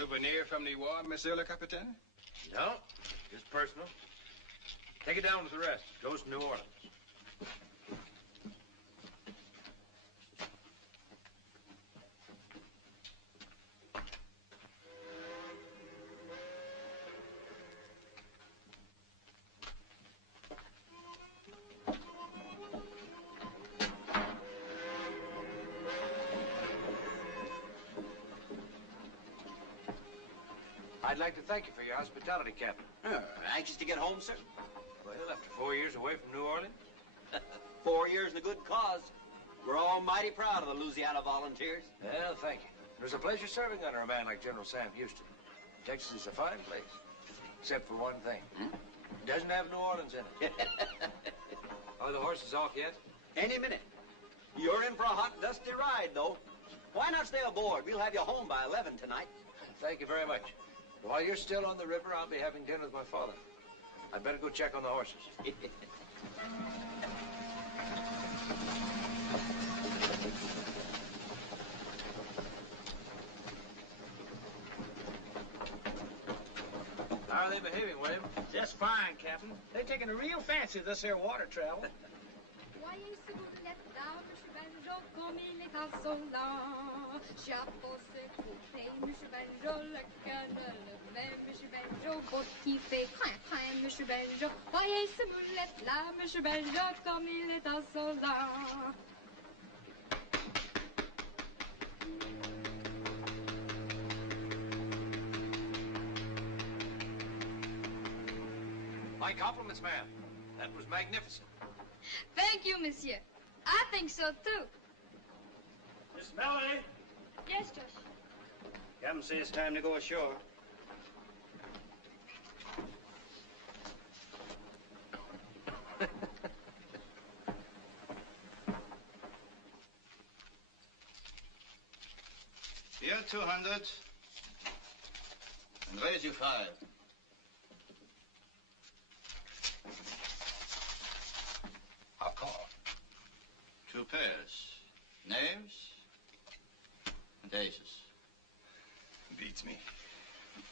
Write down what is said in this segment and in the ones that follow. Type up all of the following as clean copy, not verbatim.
Souvenir from the war, Monsieur le Capitaine? No, just personal. Take it down with the rest. Goes to New Orleans. I'd like to thank you for your hospitality, Captain. Anxious to get home, sir? Well, after 4 years away from New Orleans? 4 years in a good cause. We're all mighty proud of the Louisiana Volunteers. Well, thank you. It was a pleasure serving under a man like General Sam Houston. Texas is a fine place, except for one thing. It doesn't have New Orleans in it. Are the horses off yet? Any minute. You're in for a hot, dusty ride, though. Why not stay aboard? We'll have you home by 11 tonight. Thank you very much. While you're still on the river, I'll be having dinner with my father. I'd better go check on the horses. How are they behaving, William? Just fine, Captain. They're taking a real fancy to this here water travel. Voyez ce boulette-là, Monsieur Banjo, comme il est insolent. Chapeau se coupé, Monsieur Banjo, le canne le vin, Monsieur Banjo, beau qui fait crin, crin, Monsieur Banjo. Voyez ce boulette-là, Monsieur Banjo, comme il est insolent. My compliments, ma'am. That was magnificent. Thank you, Monsieur. I think so, too. Miss Melanie? Yes, Josh. Captain says it's time to go ashore. Here, 200. And raise you 5. I'll call. 2 pairs. Names and aces. Beats me.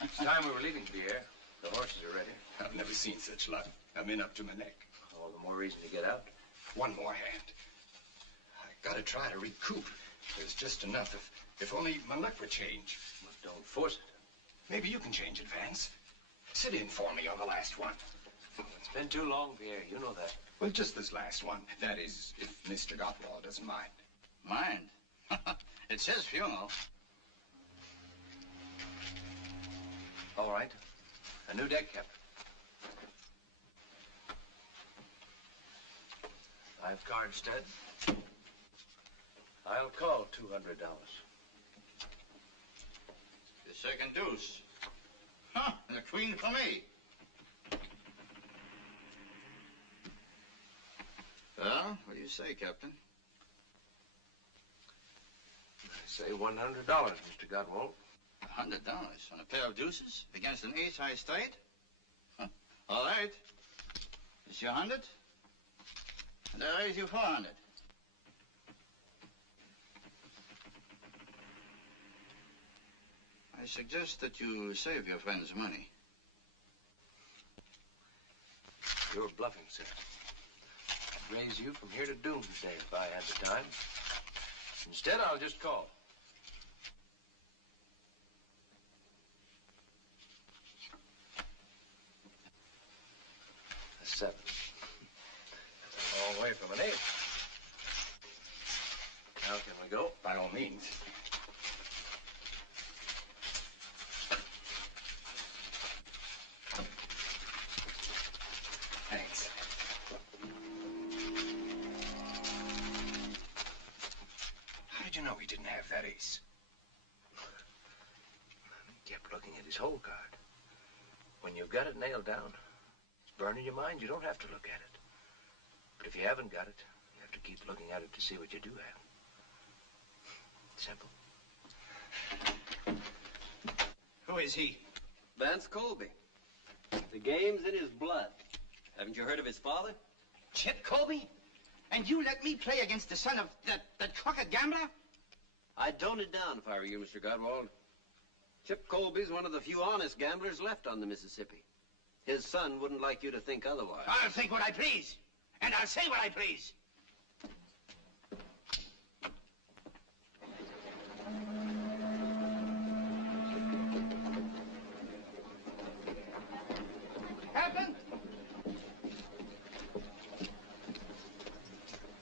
It's time we were leaving for the air. The horses are ready. I've never seen such luck. I'm in up to my neck. All the more reason to get out. One more hand. I gotta try to recoup. There's just enough if only my luck would change. Well, don't force it. Maybe you can change it, Vance. Sit in for me on the last one. It's been too long, Pierre. You know that. Well, just this last one. That is, if Mr. Gottwald doesn't mind. Mind? It's his funeral. All right. A new deck, Captain. 5 card stud. I'll call $200. The second deuce. Huh, and a queen for me. Well, what do you say, Captain? I say $100, Mr. Gottwald. $100 on a pair of deuces against an ace-high straight? Huh. All right. It's your 100, and I raise you 400. I suggest that you save your friend's money. You're bluffing, sir. I'd raise you from here to doomsday if I had the time. Instead, I'll just call. A 7. That's a long way from an 8. Now can we go? By all means. Thanks. How did you know he didn't have that ace? He kept looking at his hole card. When you've got it nailed down, it's burning your mind, you don't have to look at it. But if you haven't got it, you have to keep looking at it to see what you do have. Simple. Who is he? Vance Colby. The game's in his blood. Haven't you heard of his father? Chip Colby? And you let me play against the son of that crooked gambler? I'd tone it down if I were you, Mr. Godwald. Chip Colby's one of the few honest gamblers left on the Mississippi. His son wouldn't like you to think otherwise. I'll think what I please. And I'll say what I please. Captain?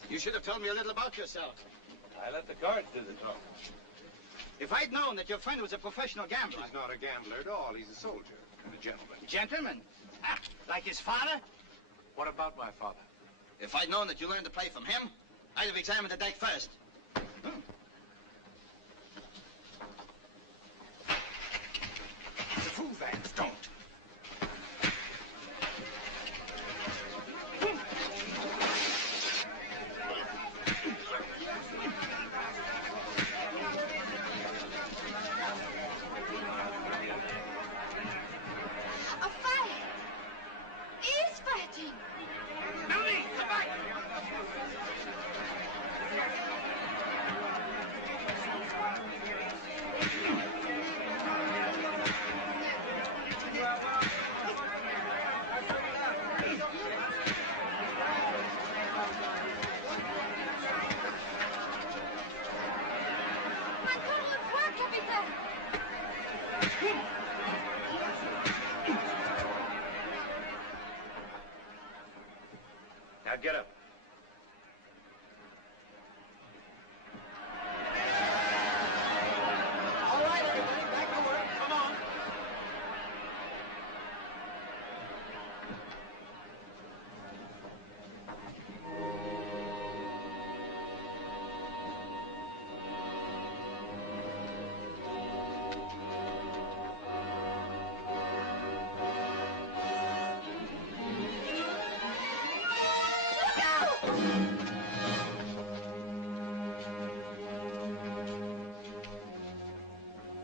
You should have told me a little about yourself. I let the cards do the talking. If I'd known that your friend was a professional gambler... He's not a gambler at all. He's a soldier and a gentleman. Gentleman? Ah, like his father? What about my father? If I'd known that you learned to play from him, I'd have examined the deck first. It's a fool, Vance. Don't. A fight! He is fighting! Melanie, come back! Encore une fois, capitaine! Now get up. All right, everybody, back to work. Come on.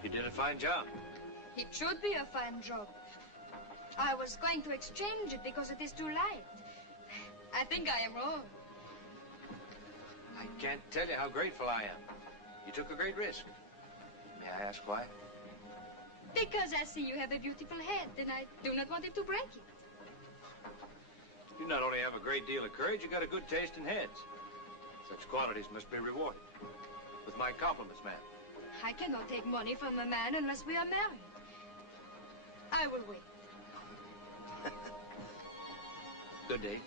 You did a fine job. It should be a fine job. I was going to exchange it because it is too light. I think I am wrong. I can't tell you how grateful I am. You took a great risk. May I ask why? Because I see you have a beautiful head, and I do not want it to break it. You not only have a great deal of courage, you got a good taste in heads. Such qualities must be rewarded. With my compliments, ma'am. I cannot take money from a man unless we are married. I will wait. Good day.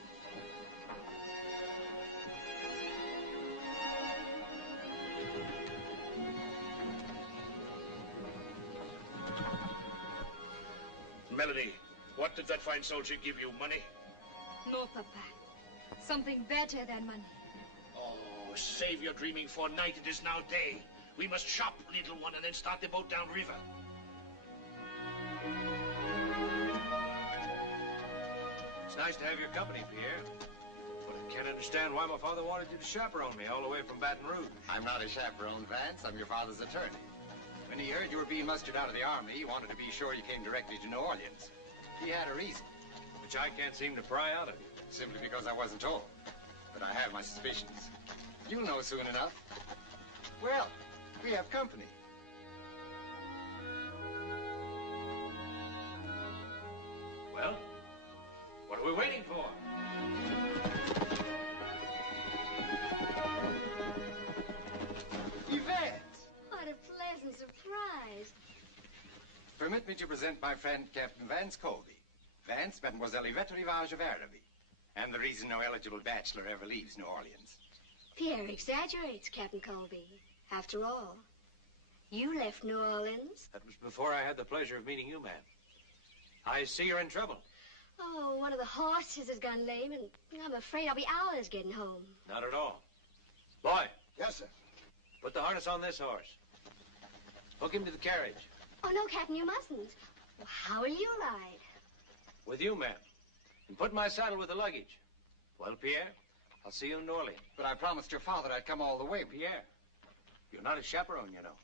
Melanie, what did that fine soldier give you? Money? No, Papa. Something better than money. Oh, save your dreaming for night. It is now day. We must shop, little one, and then start the boat downriver. It's nice to have your company, Pierre. But I can't understand why my father wanted you to chaperone me all the way from Baton Rouge. I'm not a chaperone, Vance. I'm your father's attorney. When he heard you were being mustered out of the army, he wanted to be sure you came directly to New Orleans. He had a reason. Which I can't seem to pry out of you. Simply because I wasn't told. But I have my suspicions. You'll know soon enough. Well, we have company. Well, what are we waiting for? Permit me to present my friend, Captain Vance Colby. Vance, Mademoiselle Yvette Rivage of Araby. And the reason no eligible bachelor ever leaves New Orleans. Pierre exaggerates, Captain Colby. After all, you left New Orleans. That was before I had the pleasure of meeting you, ma'am. I see you're in trouble. Oh, one of the horses has gone lame, and I'm afraid I'll be hours getting home. Not at all. Boy. Yes, sir. Put the harness on this horse. Hook him to the carriage. Oh, no, Captain, you mustn't. Well, how will you ride? With you, ma'am. And put my saddle with the luggage. Well, Pierre, I'll see you in New Orleans. But I promised your father I'd come all the way. Pierre, you're not a chaperone, you know.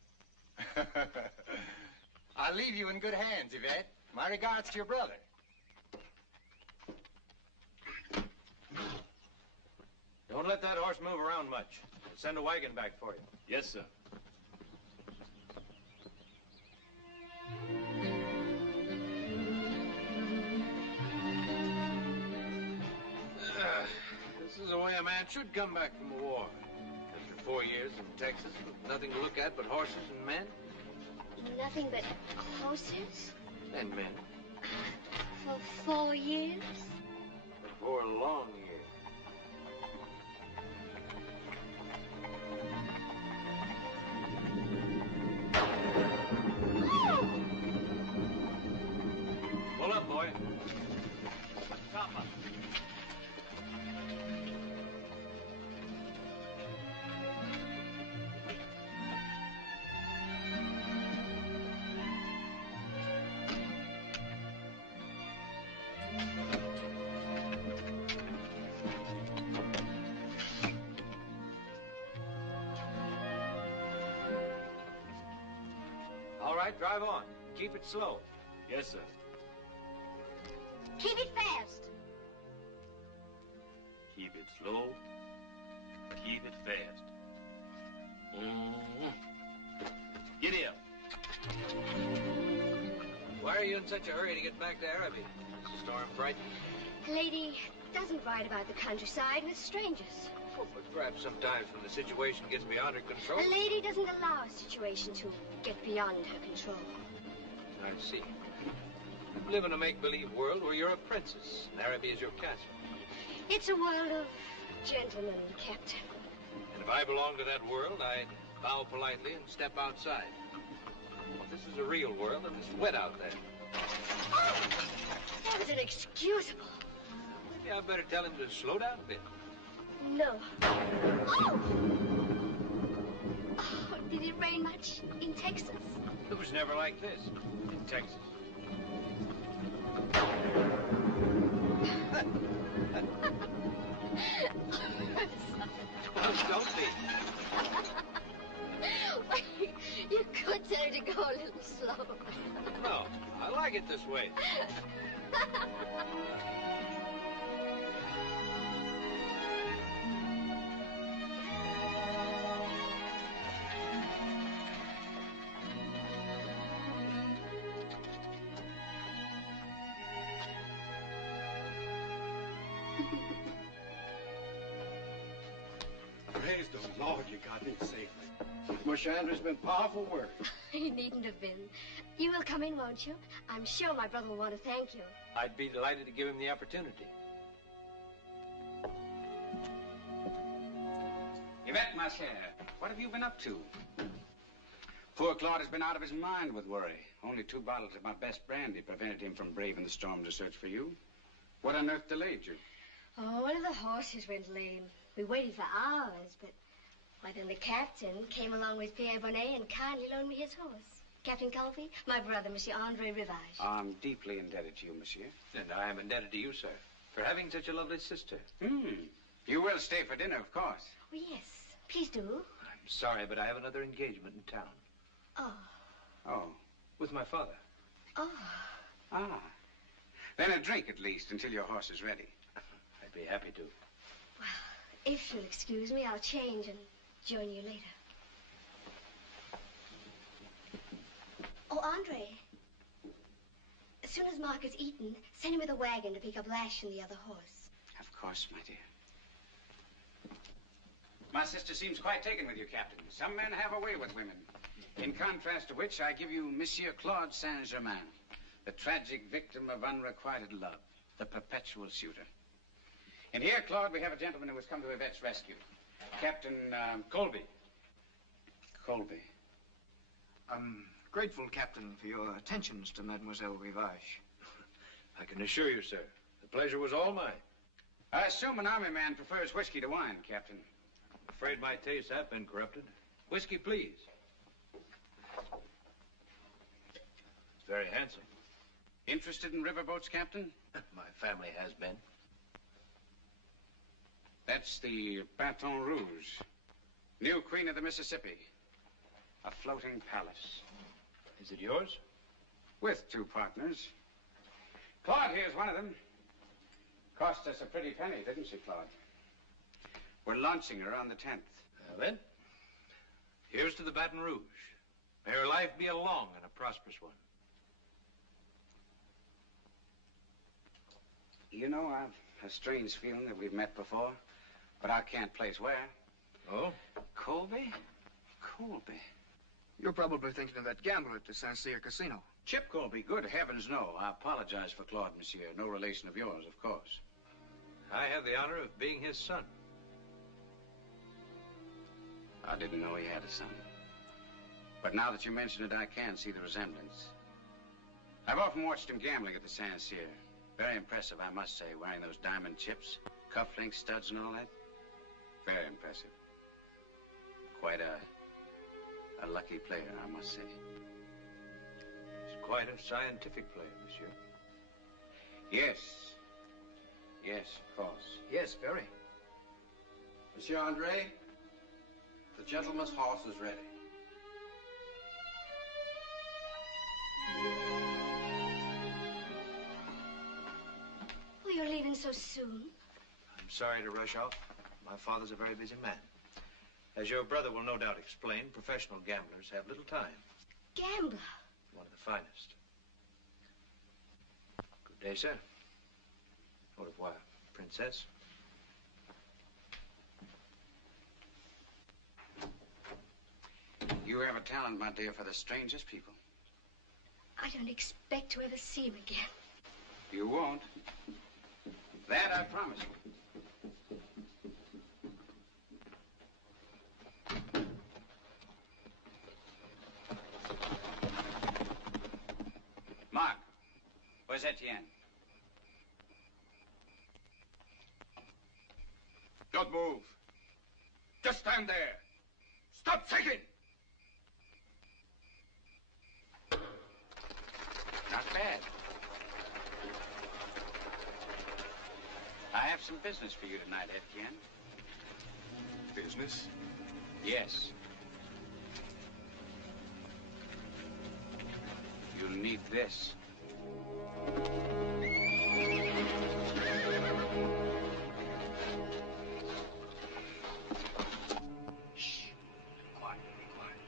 I'll leave you in good hands, Yvette. My regards to your brother. Don't let that horse move around much. I'll send a wagon back for you. Yes, sir. This is the way a man should come back from a war. After 4 years in Texas with nothing to look at but horses and men. Nothing but horses? And men. For 4 years? For 4 long years. Pull up, boy. Stop up. All right, drive on. Keep it slow. Yes, sir. Keep it fast. Keep it slow. Keep it fast. Get up. Why are you in such a hurry to get back to Araby? Is the storm frightening? A lady doesn't ride about the countryside with strangers. Oh, but perhaps sometimes when the situation gets beyond her control. A lady doesn't allow a situation to get beyond her control. I see. You live in a make-believe world where you're a princess, and Araby is your castle. It's a world of gentlemen, Captain. And if I belonged to that world, I'd bow politely and step outside. But this is a real world, and it's wet out there. Oh, that was inexcusable. Maybe I'd better tell him to slow down a bit. No. Oh! Oh, did it rain much in Texas? It was never like this in Texas. Don't be. You could tell her to go a little slow. No, I like it this way. Praise the Lord you got me safely. Mushandler's been powerful work. He needn't have been. You will come in, won't you? I'm sure my brother will want to thank you. I'd be delighted to give him the opportunity. Yvette, ma chère, what have you been up to? Poor Claude has been out of his mind with worry. Only 2 bottles of my best brandy prevented him from braving the storm to search for you. What on earth delayed you? Oh, one of the horses went lame. We waited for hours, but... Why, then the captain came along with Pierre Bonnet and kindly loaned me his horse. Captain Colby, my brother, Monsieur Andre Rivage. I'm deeply indebted to you, monsieur. And I am indebted to you, sir, for having such a lovely sister. You will stay for dinner, of course. Oh, yes. Please do. I'm sorry, but I have another engagement in town. Oh. Oh. With my father. Oh. Ah. Then a drink, at least, until your horse is ready. I'd be happy to. Well, if you'll excuse me, I'll change and join you later. Oh, Andre. As soon as Mark has eaten, send him with a wagon to pick up Lash and the other horse. Of course, my dear. My sister seems quite taken with you, Captain. Some men have a way with women. In contrast to which, I give you Monsieur Claude Saint-Germain, the tragic victim of unrequited love, the perpetual suitor. And here, Claude, we have a gentleman who has come to Yvette's rescue. Captain Colby. Colby. I'm grateful, Captain, for your attentions to Mademoiselle Rivage. I can assure you, sir, the pleasure was all mine. I assume an army man prefers whiskey to wine, Captain. I'm afraid my tastes have been corrupted. Whiskey, please. It's very handsome. Interested in riverboats, Captain? My family has been. That's the Baton Rouge, new queen of the Mississippi. A floating palace. Is it yours? With 2 partners. Claude here's one of them. Cost us a pretty penny, didn't she, Claude? We're launching her on the 10th. Now then, here's to the Baton Rouge. May her life be a long and a prosperous one. You know, I've a strange feeling that we've met before, but I can't place where. Oh? Colby? Colby. You're probably thinking of that gambler at the Saint Cyr Casino. Chip Colby, good heavens, no. I apologize for Claude, monsieur. No relation of yours, of course. I have the honor of being his son. I didn't know he had a son. But now that you mention it, I can see the resemblance. I've often watched him gambling at the Saint Cyr. Very impressive, I must say, wearing those diamond chips, cufflinks, studs, and all that. Very impressive. Quite a lucky player, I must say. He's quite a scientific player, monsieur. Yes. Yes, of course. Yes, very. Monsieur Andre, the gentleman's horse is ready. Oh, you're leaving so soon. I'm sorry to rush off. My father's a very busy man. As your brother will no doubt explain, professional gamblers have little time. Gambler? One of the finest. Good day, sir. Au revoir, princess. You have a talent, my dear, for the strangest people. I don't expect to ever see him again. You won't. That I promise you. Mark, where's Etienne? Don't move. Just stand there. Stop shaking. Not bad. I have some business for you tonight, Etienne. Business? Yes. You'll need this. Shh. Quiet, be quiet.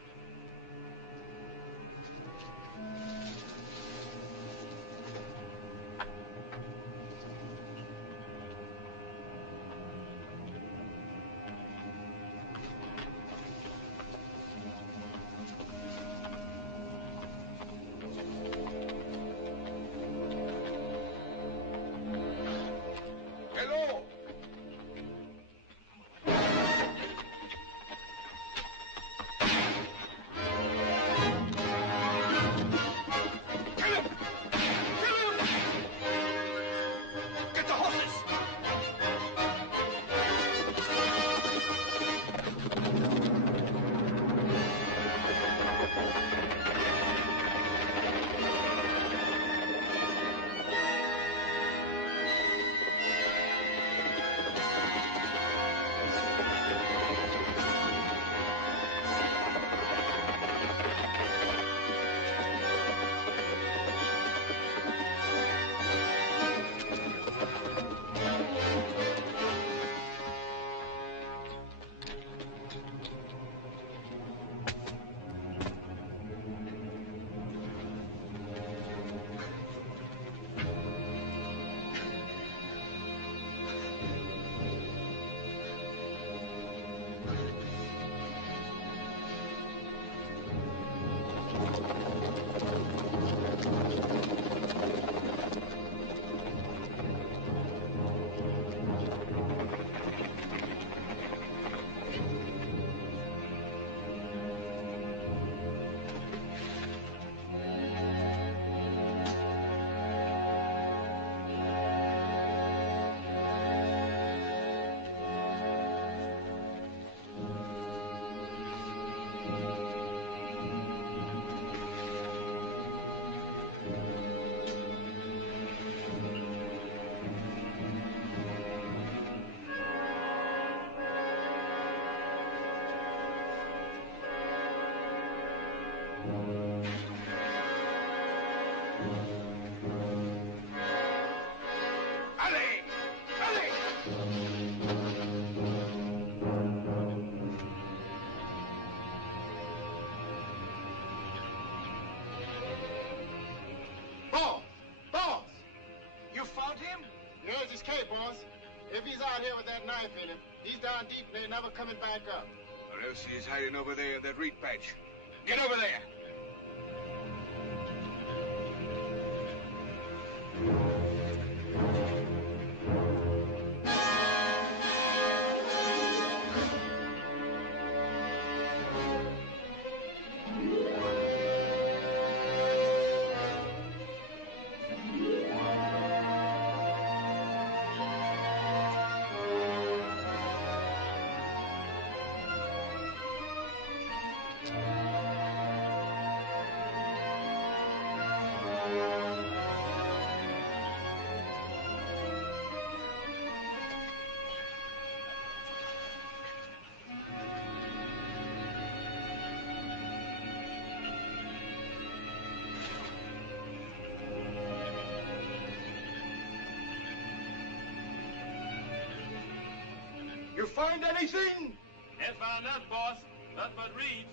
If he's out here with that knife in him, he's down deep and they're never coming back up. Or else he's hiding over there in that reed patch. Get over there! You find anything? Ain't found nothing, boss. Nothing but reeds.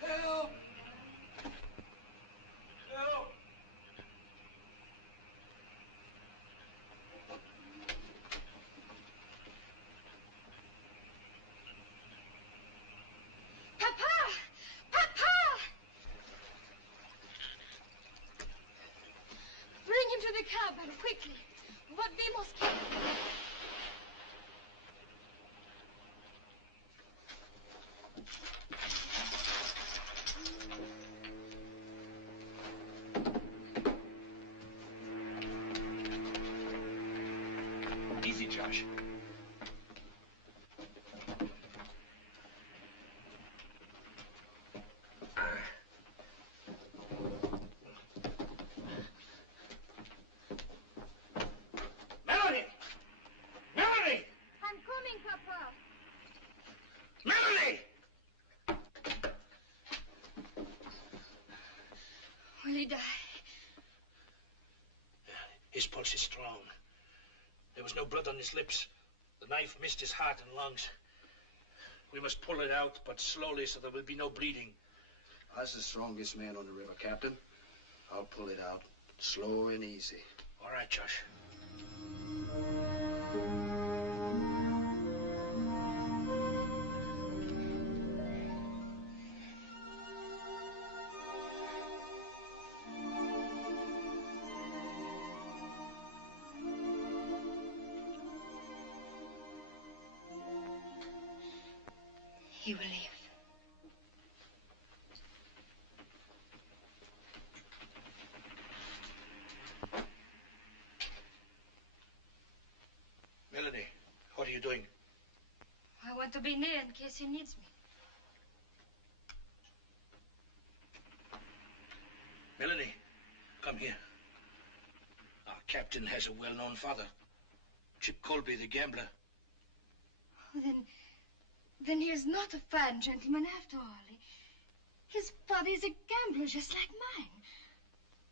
Help! Help! To the cabin, quickly. What we must kill. Easy, Josh. Will he die? His pulse is strong. There was no blood on his lips. The knife missed his heart and lungs. We must pull it out, but slowly so there will be no bleeding. I was the strongest man on the river, Captain. I'll pull it out, slow and easy. All right, Josh. He will live. Melanie, what are you doing? I want to be near in case he needs me. Melanie, come here. Our captain has a well-known father. Chip Colby, the gambler. Oh, then he is not a fine gentleman after all. His father is a gambler just like mine.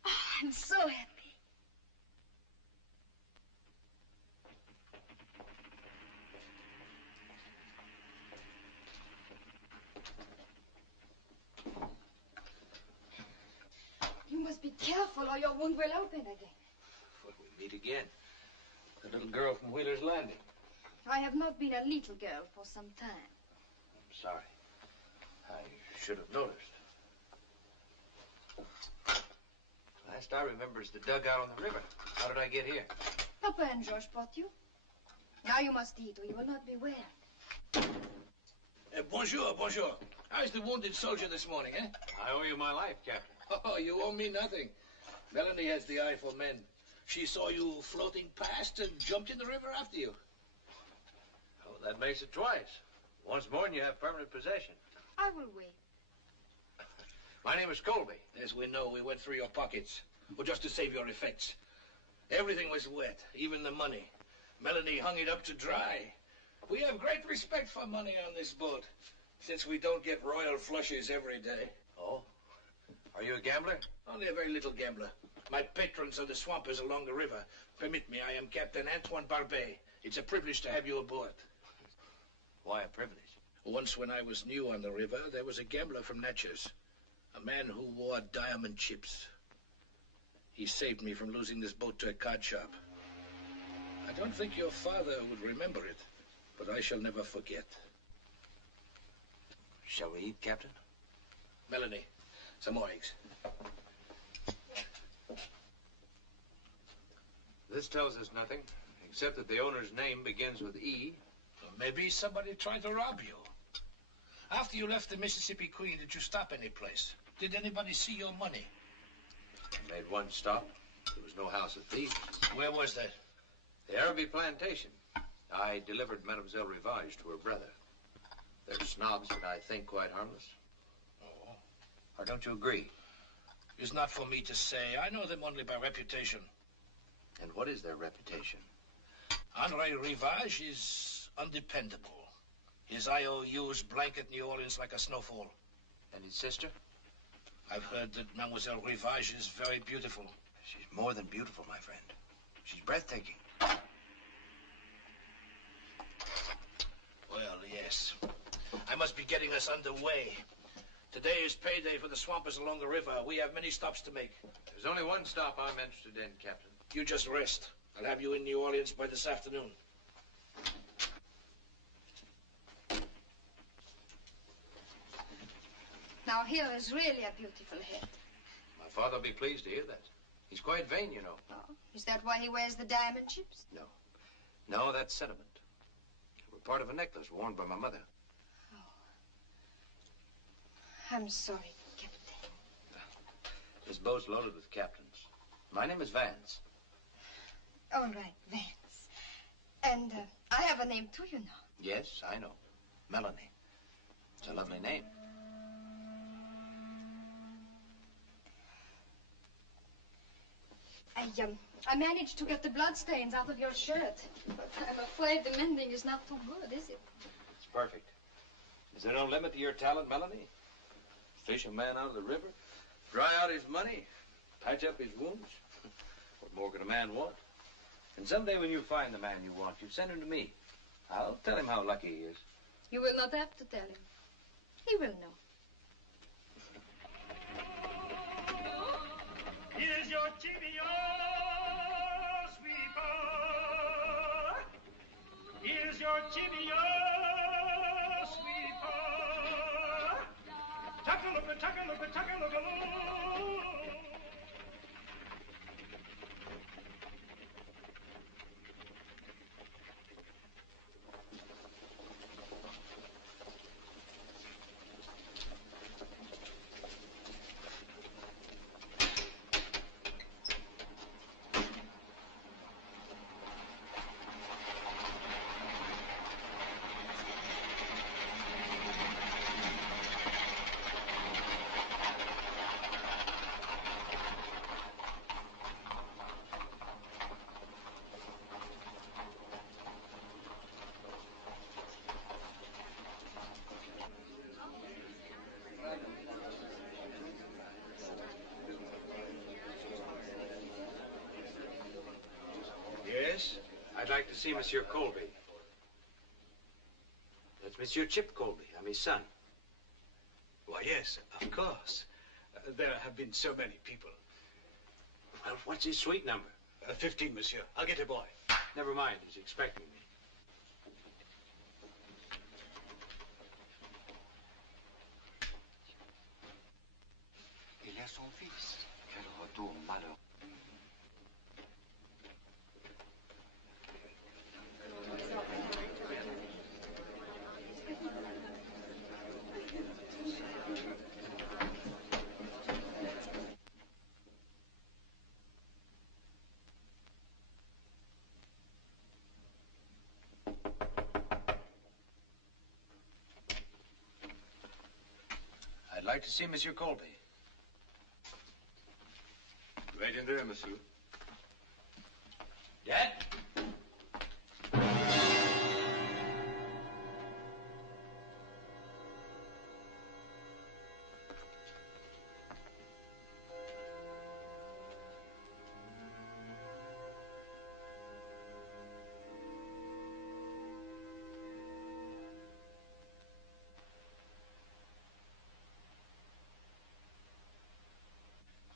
Oh, I'm so happy. careful or your wound will open again. Well, we meet again. The little girl from Wheeler's Landing. I have not been a little girl for some time. I'm sorry. I should have noticed. Last I remember is the dugout on the river. How did I get here? Papa and George brought you. Now you must eat or you will not be well. Bonjour, bonjour. How's the wounded soldier this morning, eh? I owe you my life, Captain. Oh, you owe me nothing. Melanie has the eye for men. She saw you floating past and jumped in the river after you. Oh, that makes it twice. Once more and you have permanent possession. I will wait. My name is Colby. As we know, we went through your pockets. Well, just to save your effects. Everything was wet, even the money. Melanie hung it up to dry. We have great respect for money on this boat, since we don't get royal flushes every day. Oh? Are you a gambler? Only a very little gambler. My patrons are the swampers along the river. Permit me, I am Captain Antoine Barbet. It's a privilege to have you aboard. Why a privilege? Once when I was new on the river, there was a gambler from Natchez. A man who wore diamond chips. He saved me from losing this boat to a card shop. I don't think your father would remember it, but I shall never forget. Shall we eat, Captain? Melanie, some more eggs. This tells us nothing, except that the owner's name begins with E. Well, maybe somebody tried to rob you. After you left the Mississippi Queen, did you stop any place? Did anybody see your money? I made one stop. There was no house of thieves. Where was that? The Araby plantation. I delivered Mademoiselle Rivage to her brother. They're snobs, but I think quite harmless. Oh. Or don't you agree? It's not for me to say. I know them only by reputation. And what is their reputation? Andre Rivage is undependable. His IOUs blanket New Orleans like a snowfall. And his sister? I've heard that Mademoiselle Rivage is very beautiful. She's more than beautiful, my friend. She's breathtaking. Well, yes. I must be getting us underway. Today is payday for the swampers along the river. We have many stops to make. There's only one stop I'm interested in, Captain. You just rest. I'll have you in New Orleans by this afternoon. Now here is really a beautiful head. My father will be pleased to hear that. He's quite vain, you know. Oh, is that why he wears the diamond chips? No. No, that's sentiment. They were part of a necklace worn by my mother. Oh. I'm sorry, Captain. This boat's loaded with captains. My name is Vance. All right, Vance. And I have a name too, you know. Yes, I know. Melanie. It's a lovely name. I managed to get the bloodstains out of your shirt, but I'm afraid the mending is not too good, is it? It's perfect. Is there no limit to your talent, Melanie? Fish a man out of the river, dry out his money, patch up his wounds. What more could a man want? And someday when you find the man you want, you send him to me. I'll tell him how lucky he is. You will not have to tell him. He will know. Here's your chivio, sweeper. Here's your chivio, sweeper. Tuck-a-look-a, tuck-a-look-a, tuck-a-look-a-loo. Yes? I'd like to see Monsieur Colby. That's Monsieur Chip Colby. I'm his son. Why, yes, of course. There have been so many people. Well, what's his suite number? 15, monsieur. I'll get a boy. Never mind. He's expecting me. Il est son fils. Quel retour malheureux. I'd like to see Monsieur Colby. Right in there, monsieur. Dad?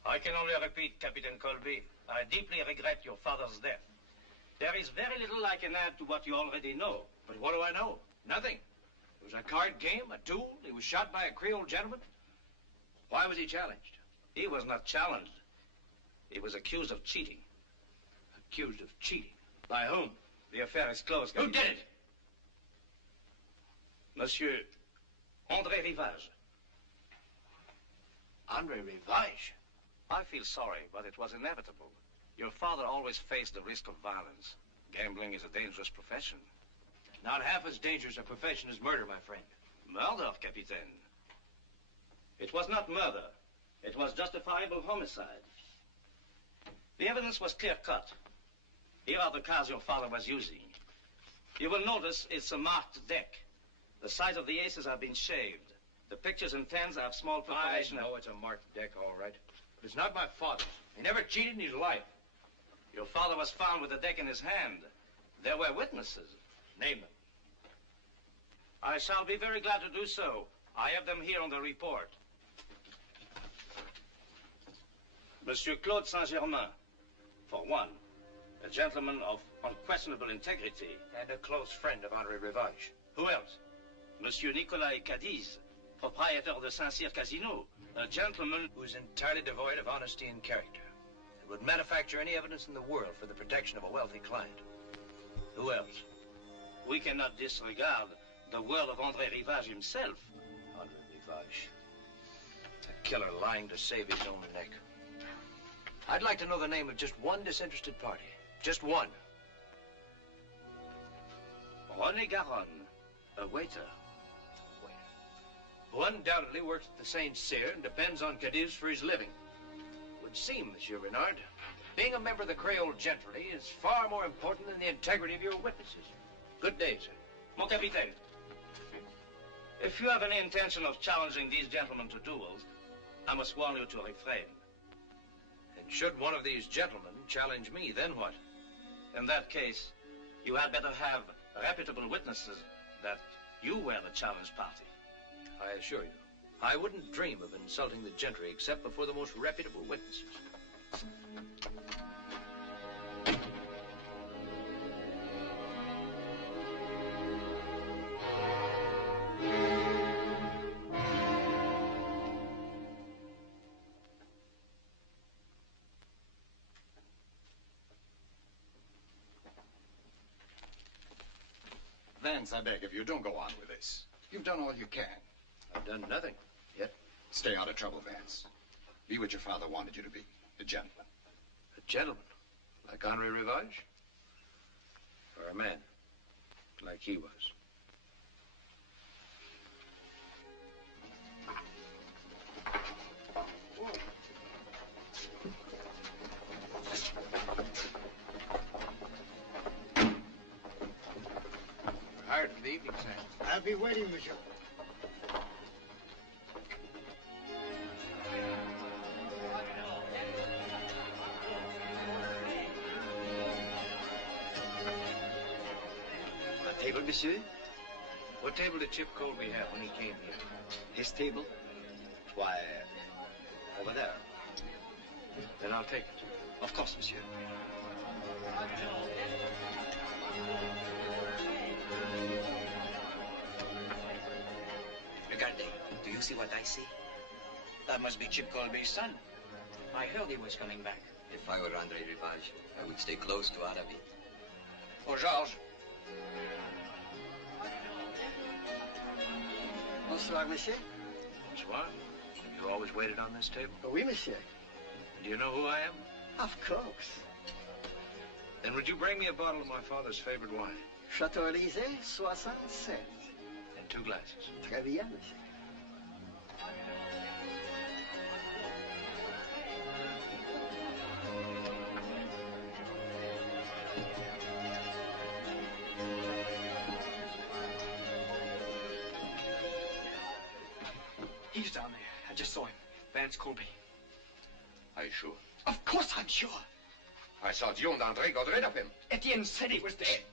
I can only repeat, Captain Colby, I deeply regret your father's death. There is very little I can add to what you already know. But what do I know? Nothing. It was a card game, a duel. He was shot by a Creole gentleman. Why was he challenged? He was not challenged. He was accused of cheating. Accused of cheating? By whom? The affair is closed, Who Captain. did it? Monsieur André Rivage. André Rivage? I feel sorry, but it was inevitable. Your father always faced the risk of violence. Gambling is a dangerous profession. Not half as dangerous a profession as murder, my friend. Murder, Capitaine. It was not murder. It was justifiable homicide. The evidence was clear-cut. Here are the cards your father was using. You will notice it's a marked deck. The sides of the aces have been shaved. The pictures and tens have small perforation. I know it's a marked deck, all right. But it's not my father's. He never cheated in his life. Your father was found with the deck in his hand. There were witnesses. Name them. I shall be very glad to do so. I have them here on the report. Monsieur Claude Saint-Germain, for one, a gentleman of unquestionable integrity. And a close friend of André Rivage. Who else? Monsieur Nicolas Cadiz, proprietor de Saint-Cyr Casino, a gentleman who is entirely devoid of honesty and character. And would manufacture any evidence in the world for the protection of a wealthy client. Who else? We cannot disregard the word of André Rivage himself. André Rivage. A killer lying to save his own neck. I'd like to know the name of just one disinterested party. Just one. René Garonne, a waiter. Who undoubtedly works at the Saint-Cyr and depends on Cadiz for his living. Would seem, Monsieur Renard, being a member of the Creole gentry is far more important than the integrity of your witnesses. Good day, sir. Mon capitaine, if you have any intention of challenging these gentlemen to duels, I must warn you to refrain. And should one of these gentlemen challenge me, then what? In that case, you had better have reputable witnesses that you were the challenge party. I assure you, I wouldn't dream of insulting the gentry except before the most reputable witnesses. Vance, I beg of you, don't go on with this. You've done all you can. I've done nothing yet. Stay out of trouble, Vance. Be what your father wanted you to be, a gentleman. A gentleman? Like André Rivage? Or a man? Like he was? We're hired for the evening, sir. I'll be waiting, monsieur. Table, monsieur? What table did Chip Colby have when he came here? His table? Why, over there. Then I'll take it. Of course, monsieur. Regardez, do you see what I see? That must be Chip Colby's son. I heard he was coming back. If I were Andre Rivage, I would stay close to Arabi. Oh, Georges. Bonsoir, monsieur. Bonsoir. You always waited on this table? Oui, monsieur. Do you know who I am? Of course. Then would you bring me a bottle of my father's favorite wine? Chateau Élysée, 67. And 2 glasses. Très bien, monsieur. He's down there. I just saw him. Vance Colby. Are you sure? Of course I'm sure. I saw Dion d'André got rid of him. Etienne said he was dead.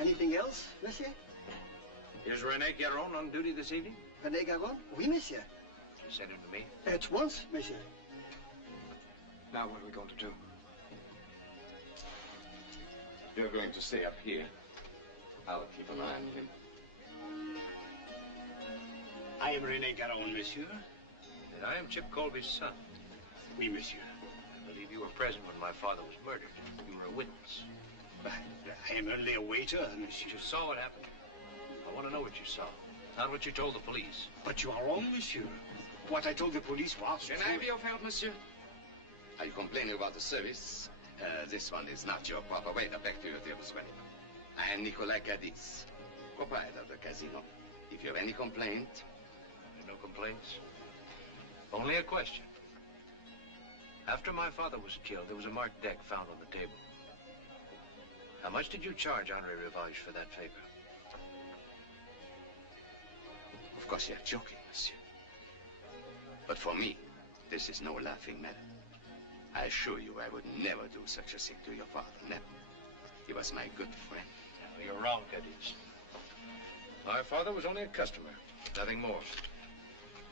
Anything else, monsieur? Is René Garon on duty this evening? René Garon? Oui, monsieur. You send him to me? At once, monsieur. Now what are we going to do? You're going to stay up here. I'll keep an eye on him. I am René Garon, monsieur. And I am Chip Colby's son. Oui, monsieur. I believe you were present when my father was murdered. You were a witness. I am only a waiter, monsieur. You saw what happened. I want to know what you saw, not what you told the police. But you are wrong, monsieur. What I told the police was... Can I be of help, monsieur? Are you complaining about the service? This one is not your proper way. Back to your tables, well. I am Nicolas Cadiz, proprietor of the casino. If you have any complaint... No complaints? Only a question. After my father was killed, there was a marked deck found on the table. How much did you charge Andre Rivage for that favor? Of course, you're joking, monsieur. But for me, this is no laughing matter. I assure you I would never do such a thing to your father, never. He was my good friend. No, you're wrong, Cadiz. My father was only a customer, nothing more.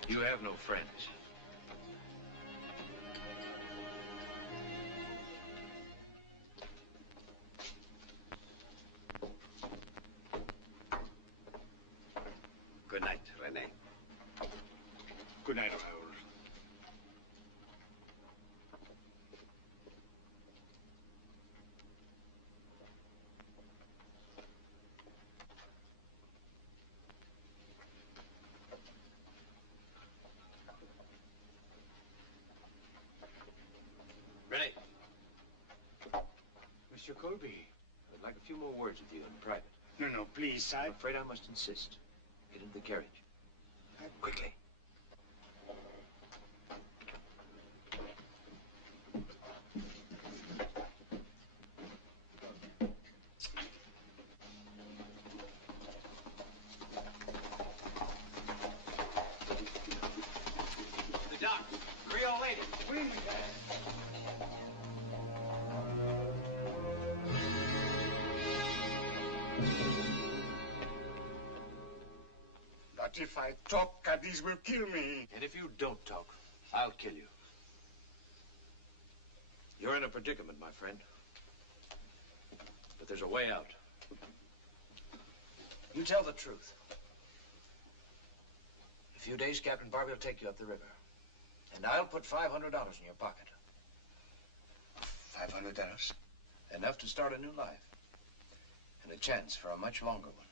You have no friends. Good night, René. Good night, Raoul. René. Monsieur Colby. I'd like a few more words with you in private. No, please, I'm afraid I must insist. Get into the carriage. Quickly. The doc. Creole lady. Bring me that. But if I talk, Cadiz will kill me. And if you don't talk, I'll kill you. You're in a predicament, my friend. But there's a way out. You tell the truth. In a few days, Captain Barbie will take you up the river. And I'll put $500 in your pocket. $500? Enough to start a new life. And a chance for a much longer one.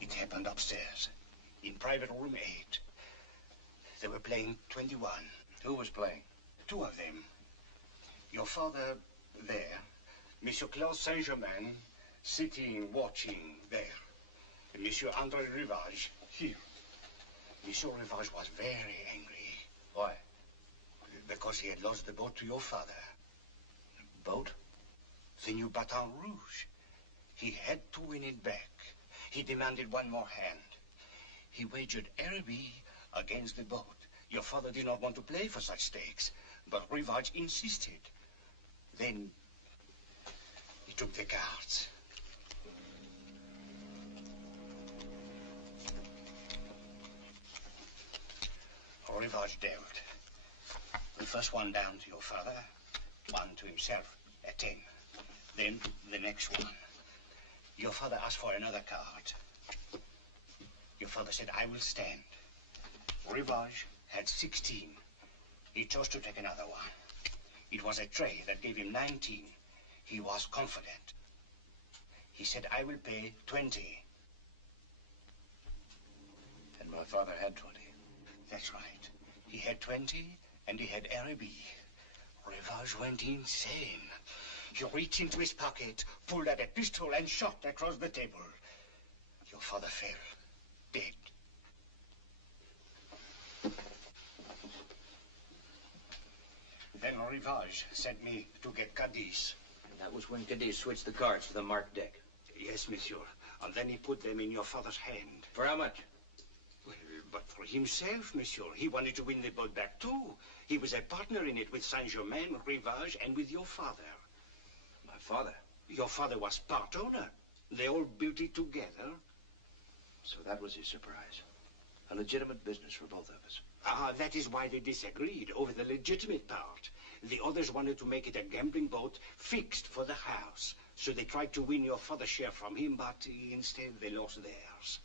It happened upstairs, in private room 8. They were playing 21. Who was playing? 2 of them. Your father there, Monsieur Claude Saint-Germain, sitting, watching there. And Monsieur Andre Rivage here. Monsieur Rivage was very angry. Why? Because he had lost the boat to your father. Boat? The new Baton Rouge. He had to win it back. He demanded one more hand. He wagered Araby against the boat. Your father did not want to play for such stakes, but Rivage insisted. Then he took the cards. Rivage dealt. The first one down to your father, one to himself, a 10. Then the next one. Your father asked for another card. Your father said, I will stand. Rivage had 16. He chose to take another one. It was a tray that gave him 19. He was confident. He said, I will pay 20. And my father had 20. That's right. He had 20, and he had Araby. Rivage went insane. He reached into his pocket, pulled out a pistol, and shot across the table. Your father fell, dead. Then Rivage sent me to get Cadiz. And that was when Cadiz switched the cards to the marked deck. Yes, monsieur. And then he put them in your father's hand. For how much? Well, but for himself, monsieur. He wanted to win the boat back, too. He was a partner in it with Saint-Germain, Rivage, and with your father. My father? Your father was part owner. They all built it together. So that was his surprise. A legitimate business for both of us. That is why they disagreed over the legitimate part. The others wanted to make it a gambling boat fixed for the house. So they tried to win your father's share from him, but instead they lost theirs.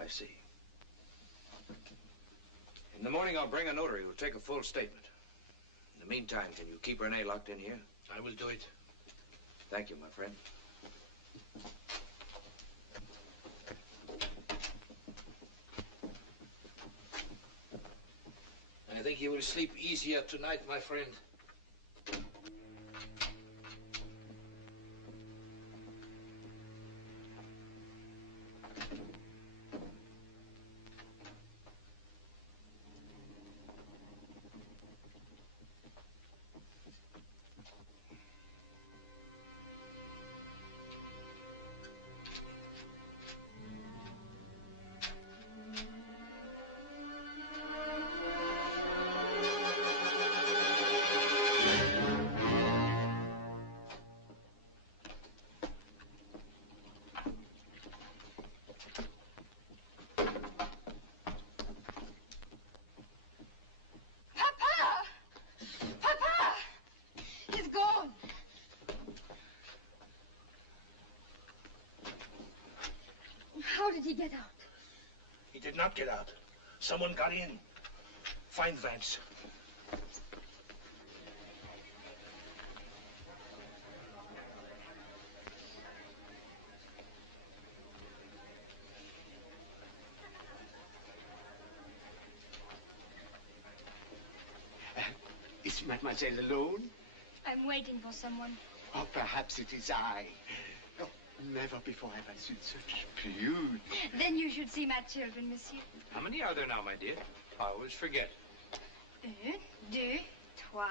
I see. In the morning, I'll bring a notary who'll take a full statement. In the meantime, can you keep Renee locked in here? I will do it. Thank you, my friend. I think you will sleep easier tonight, my friend. How did he get out? He did not get out. Someone got in. Find Vance. Is Mademoiselle alone? I'm waiting for someone. Oh, perhaps it is I. Oh, never before have I seen such beauty. Then you should see my children, monsieur. How many are there now, my dear? I always forget. 1, 2, 3, 4,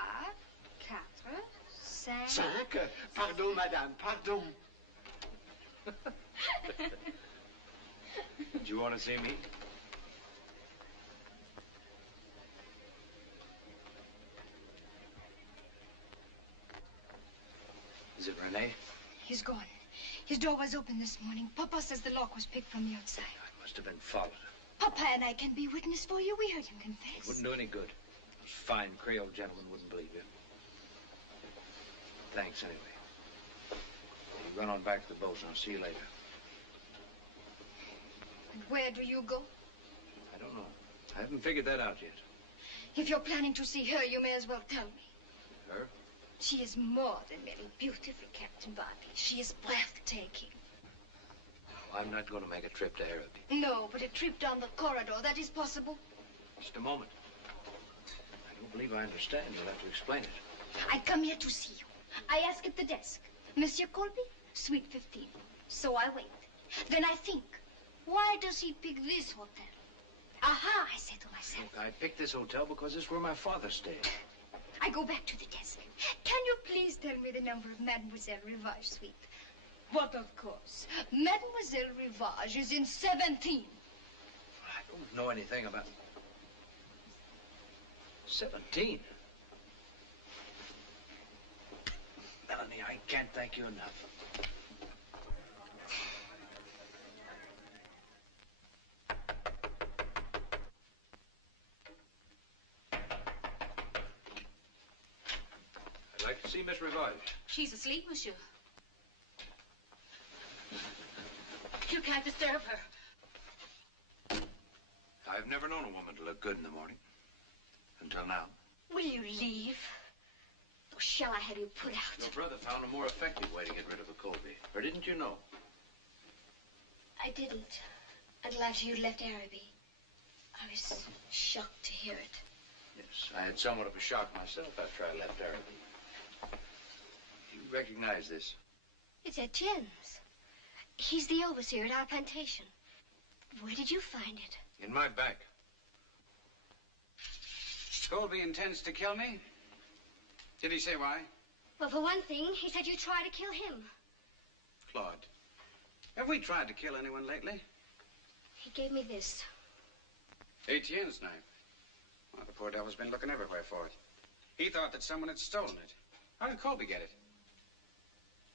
5. 5? Pardon, madame, pardon. Did you want to see me? Is it Rene? He's gone. His door was open this morning. Papa says the lock was picked from the outside. I must have been followed. Papa and I can be witness for you. We heard him confess. It wouldn't do any good. Those fine Creole gentlemen wouldn't believe you. Thanks, anyway. You run on back to the boat, and I'll see you later. And where do you go? I don't know. I haven't figured that out yet. If you're planning to see her, you may as well tell me. Her? She is more than merely beautiful, Captain Barty. She is breathtaking. Oh, I'm not going to make a trip to Araby. No, but a trip down the corridor, that is possible. Just a moment. I don't believe I understand. You'll have to explain it. I come here to see you. I ask at the desk, Monsieur Colby, suite 15. So I wait. Then I think, why does he pick this hotel? Aha, I say to myself. Look, I picked this hotel because it's where my father stayed. I go back to the desk. Can you please tell me the number of Mademoiselle Rivage's suite? But of course, Mademoiselle Rivage is in 17. I don't know anything about 17. Melanie, I can't thank you enough. I'd like to see Miss Rivage. She's asleep, monsieur. You can't disturb her. I've never known a woman to look good in the morning. Until now. Will you leave? Or shall I have you put out? Your brother found a more effective way to get rid of a Colby. Or didn't you know? I didn't. Until after you'd left Araby. I was shocked to hear it. Yes, I had somewhat of a shock myself after I left Araby. You recognize this? It's Etienne's. He's the overseer at our plantation. Where did you find it? In my bag. Colby intends to kill me? Did he say why? Well, for one thing, he said you tried to kill him. Claude, have we tried to kill anyone lately? He gave me this. Etienne's knife. Well, the poor devil's been looking everywhere for it. He thought that someone had stolen it. How did Colby get it?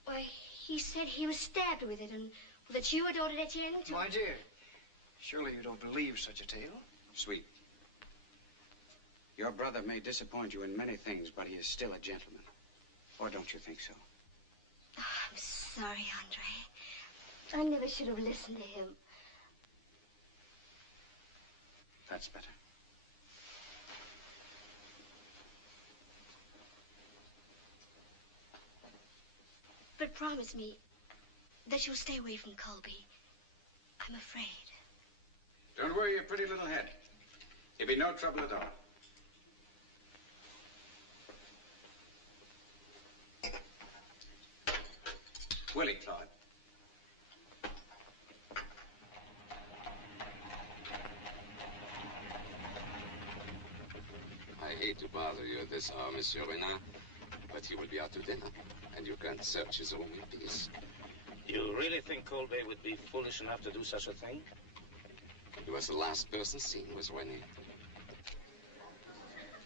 Why, he said he was stabbed with it and that you had ordered Etienne to... My dear, surely you don't believe such a tale? Sweet. Your brother may disappoint you in many things, but he is still a gentleman. Or don't you think so? Oh, I'm sorry, Andre. I never should have listened to him. That's better. But promise me that you'll stay away from Colby. I'm afraid. Don't worry your pretty little head. There'll be no trouble at all. Willie, Claude. I hate to bother you at this hour, Monsieur Renard, but he will be out to dinner, and you can't search his room in peace. You really think Colby would be foolish enough to do such a thing? He was the last person seen with Rennie.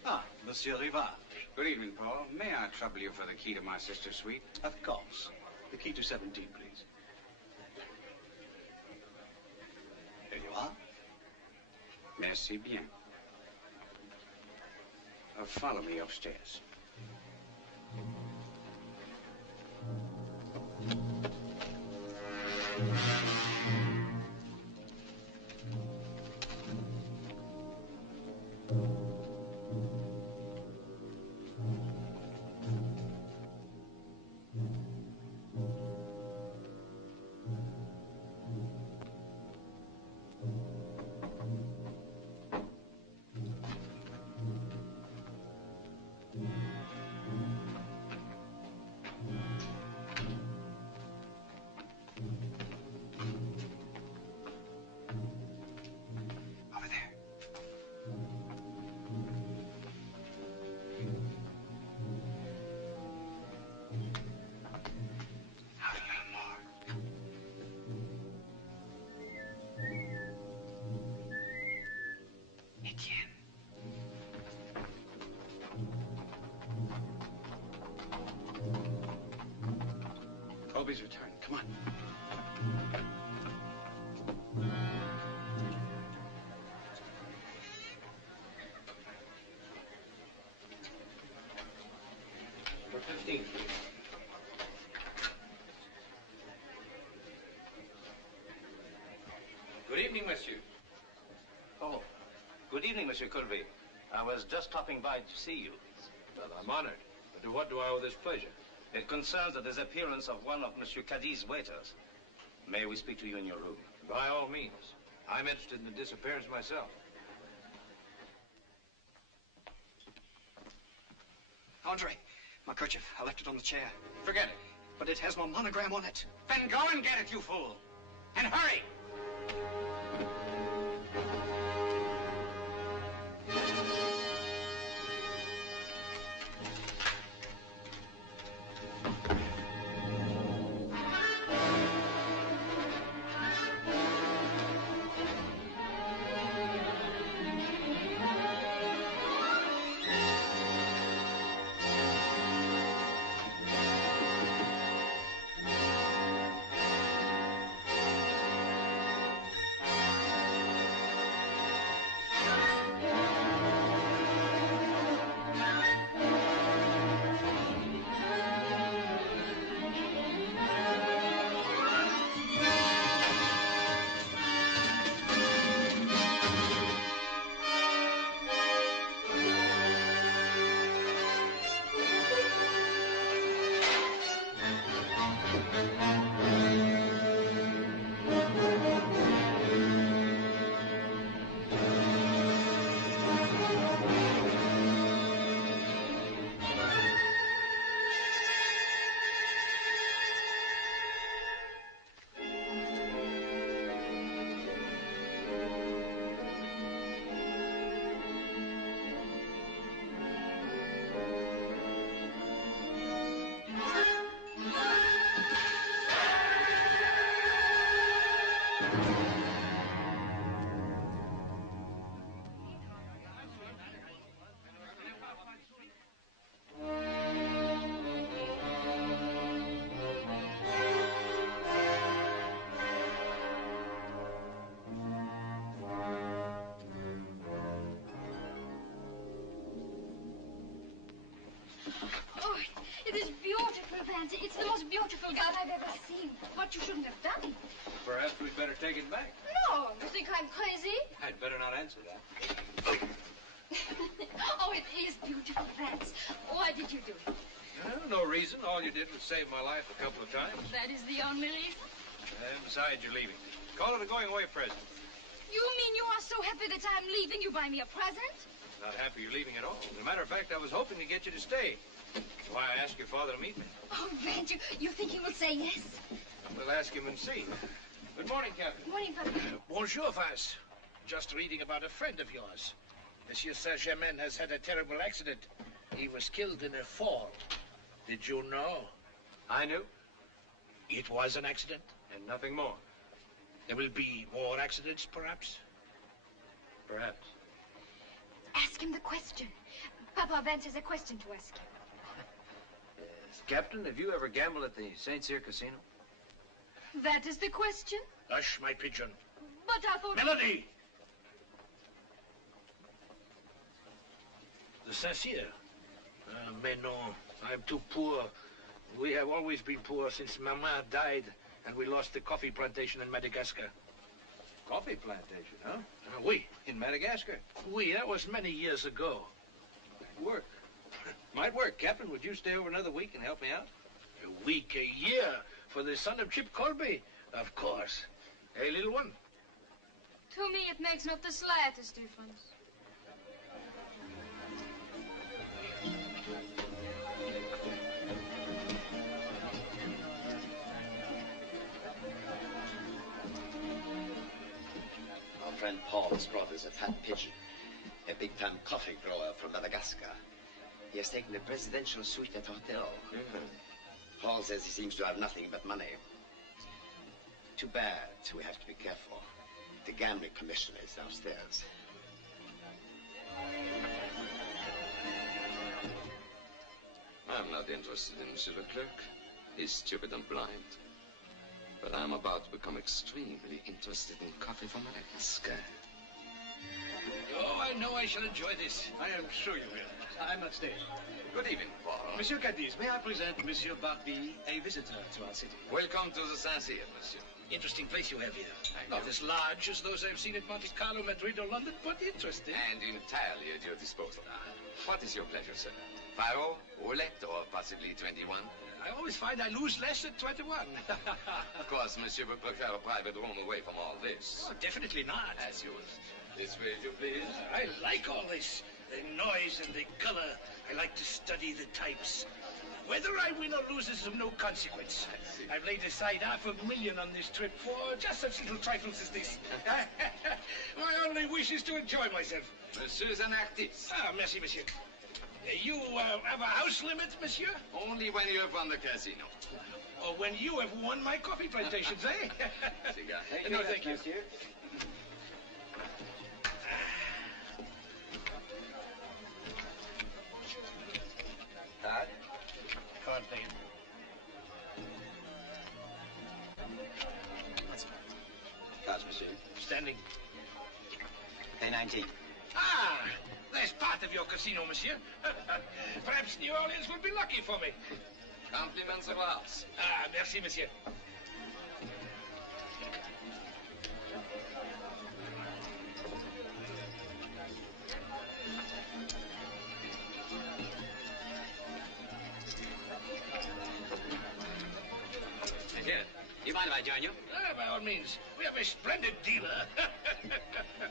Ah, Monsieur Rivage. Good evening, Paul. May I trouble you for the key to my sister's suite? Of course. The key to 17, please. Here you are. Merci bien. Follow me upstairs. Colby's return. Come on. Number 15. Good evening, monsieur. Oh, good evening, Monsieur Colby. I was just stopping by to see you. Well, I'm honored. But to what do I owe this pleasure? It concerns the disappearance of one of Monsieur Caddy's waiters. May we speak to you in your room? By all means. I'm interested in the disappearance myself. Andre, my kerchief. I left it on the chair. Forget it. But it has my monogram on it. Then go and get it, you fool. And hurry. It is beautiful, Vance. It's the most beautiful gown I've ever seen. What you shouldn't have done. Perhaps we'd better take it back. No, you think I'm crazy? I'd better not answer that. Oh, it is beautiful, Vance. Why did you do it? No reason. All you did was save my life a couple of times. That is the only reason? And besides, you're leaving. Call it a going-away present. You mean you are so happy that I'm leaving, you buy me a present? Not happy you're leaving at all. As a matter of fact, I was hoping to get you to stay. That's why I asked your father to meet me. Oh, Vance, you think he will say yes? We'll ask him and see. Good morning, Captain. Good morning, Papa. Bonjour, Vance. Just reading about a friend of yours. Monsieur Saint-Germain has had a terrible accident. He was killed in a fall. Did you know? I knew. It was an accident? And nothing more. There will be more accidents, perhaps? Perhaps. Ask him the question. Papa, Vance has a question to ask him. Yes. Captain, have you ever gambled at the St. Cyr Casino? That is the question? Hush, my pigeon. But I thought... Melody! The Saint-Cyr. Mais non, I'm too poor. We have always been poor since Mama died and we lost the coffee plantation in Madagascar. Coffee plantation, huh? Oui. In Madagascar? Oui, that was many years ago. Work. Might work, Captain. Would you stay over another week and help me out? A week, a year, for the son of Chip Colby? Of course. Hey, little one? To me, it makes not the slightest difference. Our friend Paul has brought us a fat pigeon, a big-time coffee grower from Madagascar. He has taken a presidential suite at the hotel. Paul says he seems to have nothing but money. Too bad, we have to be careful. The gambling commissioner is downstairs. I'm not interested in Monsieur Leclerc. He's stupid and blind. But I'm about to become extremely interested in coffee from Madagascar. Oh, I know I shall enjoy this. I am sure you will. I'm not staying. Good evening, Paul. Monsieur Cadiz, may I present Monsieur Barbie, a visitor to our city? Welcome to the Saint-Cyr, monsieur. Interesting place you have here. Not as large as those I've seen at Monte Carlo, Madrid, or London, but interesting. And entirely at your disposal. What is your pleasure, sir? Faro, roulette, or possibly 21? I always find I lose less at 21. Of course, monsieur would prefer a private room away from all this. Oh, definitely not. As you wish. This way, if you please. I like all this. The noise and the color. I like to study the types. Whether I win or lose is of no consequence. I've laid aside $500,000 on this trip for just such little trifles as this. My only wish is to enjoy myself. Monsieur's an artist. Ah, merci, monsieur. You have a house limit, monsieur? Only when you have won the casino. Or when you have won my coffee plantations, eh? Cigar. No, thank you. Monsieur. Card? Card, please. Cards, monsieur. Standing. Pay 19. Ah! That's part of your casino, monsieur. Perhaps New Orleans will be lucky for me. Compliments of ours. Ah, merci, monsieur. Monsieur, you mind if I join you? Ah, by all means. We have a splendid dealer.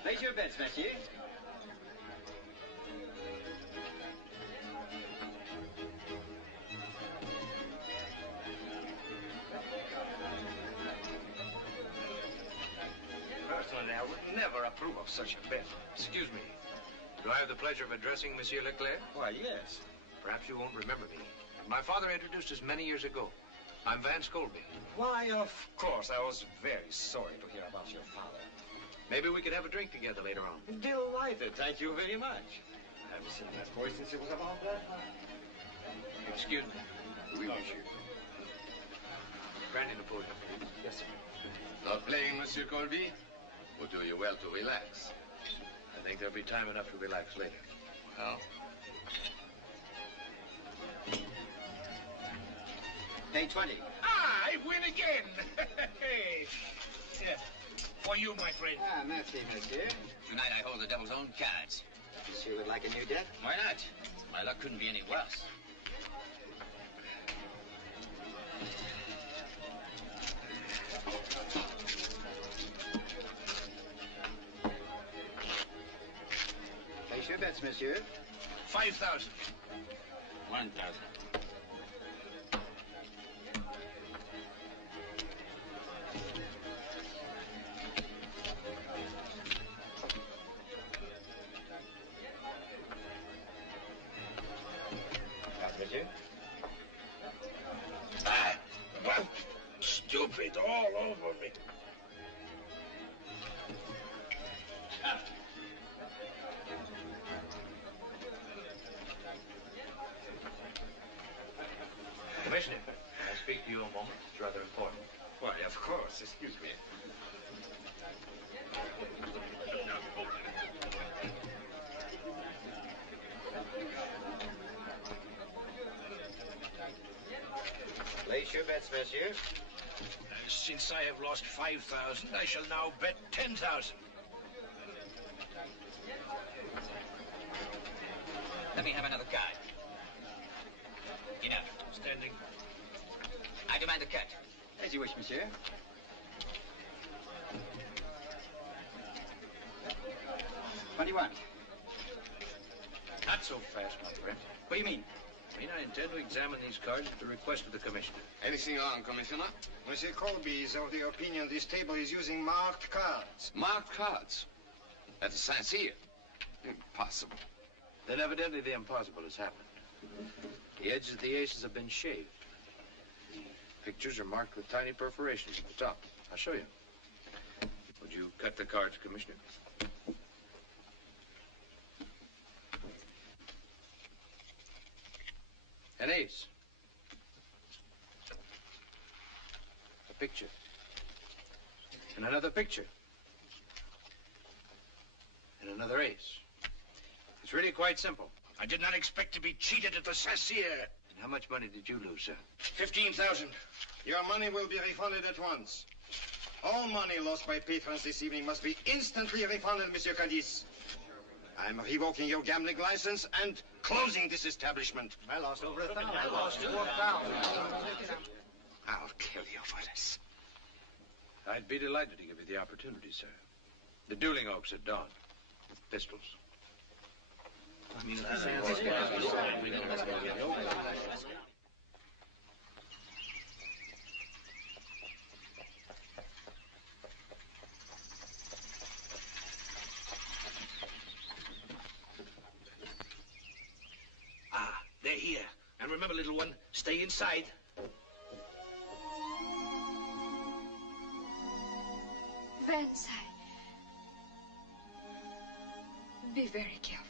Place your bets, monsieur. Personally, I would never approve of such a bet. Excuse me. Do I have the pleasure of addressing Monsieur Leclerc? Why, yes. Perhaps you won't remember me. My father introduced us many years ago. I'm Vance Colby. Why, of course. I was very sorry to hear about your father. Maybe we could have a drink together later on. Delighted. Thank you very much. I haven't seen that boy since he was about that. Excuse me. Oui, monsieur. Brandy Napoleon, please. Yes, sir. Not playing, Monsieur Colby? Would do you well to relax. I think there'll be time enough to relax later. Well? Pay 20. Ah, I win again. Yeah. For you, my friend. Ah, merci, monsieur. Tonight I hold the devil's own cards. Monsieur would like a new deck? Why not? My luck couldn't be any worse. Place your bets, monsieur. 5,000. 1,000. Monsieur? Well, stupid all over me. Commissioner, may I speak to you a moment? It's rather important. Why, of course. Excuse me. Place your bets, monsieur. Since I have lost 5,000, I shall now bet 10,000. Let me have another card. Enough. Standing. I demand a cut. As you wish, monsieur. What do you want? Not so fast, my friend. What do you mean? I mean, I intend to examine these cards at the request of the commissioner. Anything wrong, Commissioner? Monsieur Colby is of the opinion this table is using marked cards. Marked cards. At the Saint-Cyr. Impossible. Then evidently the impossible has happened. The edges of the aces have been shaved. The pictures are marked with tiny perforations at the top. I'll show you. Would you cut the cards, Commissioner? An ace. A picture. And another picture. And another ace. It's really quite simple. I did not expect to be cheated at the Saint-Cyr. And how much money did you lose, sir? 15,000. Your money will be refunded at once. All money lost by patrons this evening must be instantly refunded, Monsieur Cadiz. I'm revoking your gambling license and closing this establishment. I lost over 1,000. I lost 4,000. I'll kill you for this. I'd be delighted to give you the opportunity, sir. The dueling oaks at dawn. With pistols. I mean, They're here. And remember, little one, stay inside. Vance, be very careful.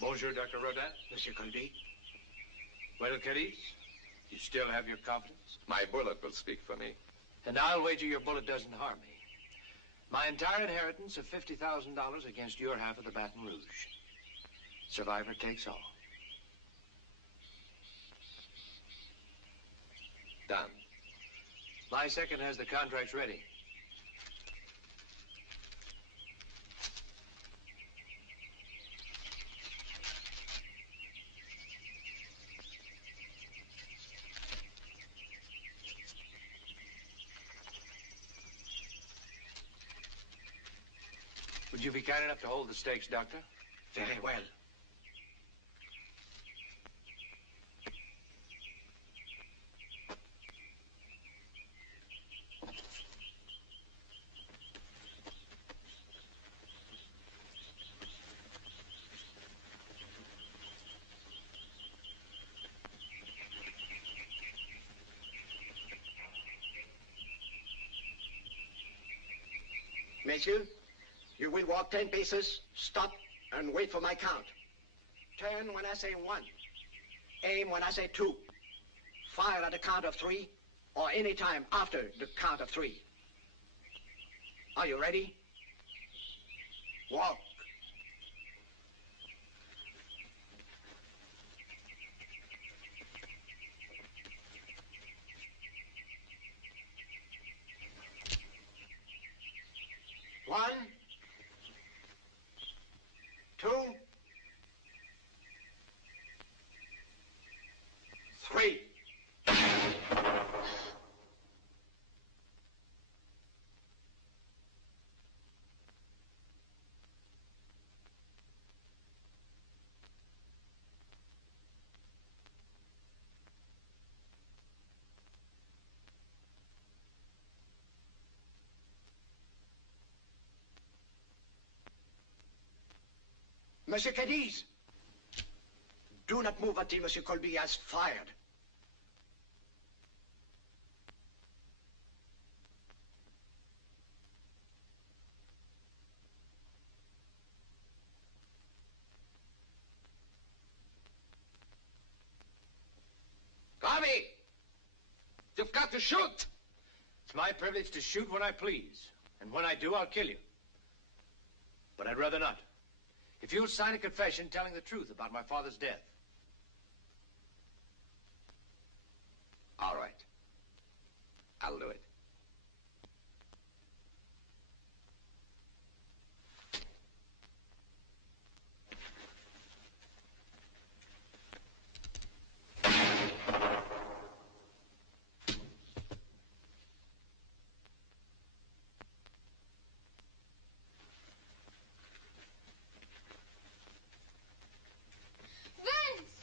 Bonjour, Dr. Rodin. Monsieur Colby. Well, Cadiz, you still have your confidence? My bullet will speak for me. And I'll wager your bullet doesn't harm me. My entire inheritance of $50,000 against your half of the Baton Rouge. Survivor takes all. Done. My second has the contracts ready. Would you be kind enough to hold the stakes, Doctor? Very well. messieurs. You will walk 10 paces, stop, and wait for my count. Turn when I say 1. Aim when I say 2. Fire at the count of 3, or any time after the count of 3. Are you ready? Walk. One, 2, 3. Monsieur Cadiz, do not move until Monsieur Colby has fired. Garvey! You've got to shoot! It's my privilege to shoot when I please. And when I do, I'll kill you. But I'd rather not. If you'll sign a confession telling the truth about my father's death. All right. I'll do it.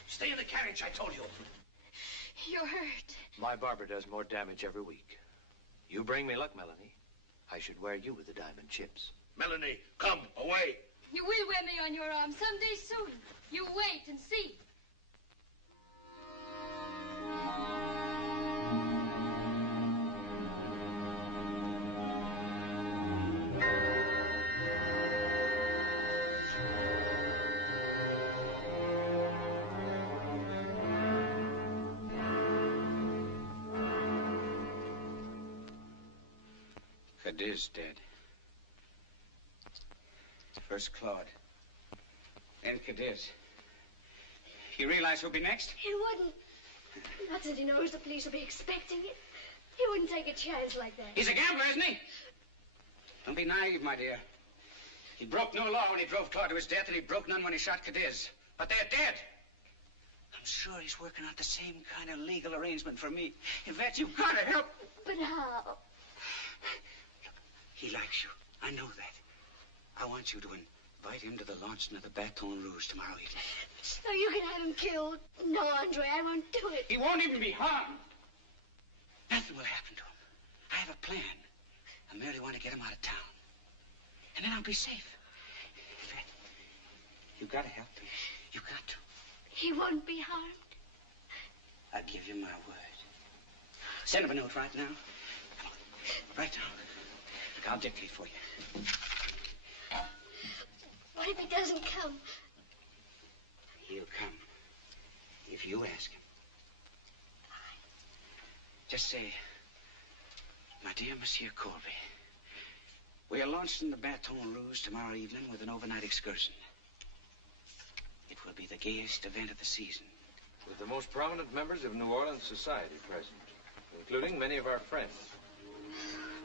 Stay in the carriage, I told you. You're hurt. My barber does more damage every week. You bring me luck, Melanie. I should wear you with the diamond chips. Melanie, come, away. You will wear me on your arm someday soon. You wait and see. Cadiz dead. First Claude. Then Cadiz. You realize who'll be next? He wouldn't. Not that he knows the police will be expecting it. He wouldn't take a chance like that. He's a gambler, isn't he? Don't be naive, my dear. He broke no law when he drove Claude to his death, and he broke none when he shot Cadiz. But they're dead. I'm sure he's working out the same kind of legal arrangement for me. Yvette, you've got to help. But how? He likes you. I know that. I want you to invite him to the launching of the Baton Rouge tomorrow evening. So you can have him killed. No, Andre, I won't do it. He won't even be harmed. Nothing will happen to him. I have a plan. I merely want to get him out of town. And then I'll be safe. Fred, you've got to help him. You've got to. He won't be harmed. I give you my word. Send him a note right now. Right now. Look, I'll dictate for you. What if he doesn't come? He'll come. If you ask him. Just say, my dear Monsieur Colby, we are launching the Baton Rouge tomorrow evening with an overnight excursion. It will be the gayest event of the season. With the most prominent members of New Orleans society present, including many of our friends.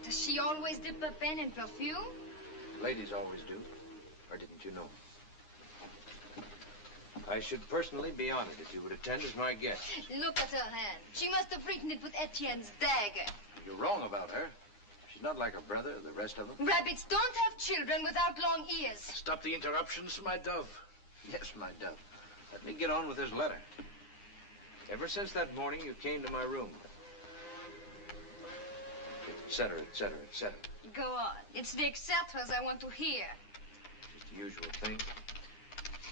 Does she always dip her pen in perfume? Ladies always do. Or didn't you know? I should personally be honored if you would attend as my guest. Look at her hand. She must have written it with Etienne's dagger. You're wrong about her. She's not like her brother or the rest of them. Rabbits don't have children without long ears. Stop the interruptions, my dove. Yes, my dove. Let me get on with this letter. Ever since that morning you came to my room, etc., etc., etc. Go on. It's the etceteras I want to hear. Just the usual thing.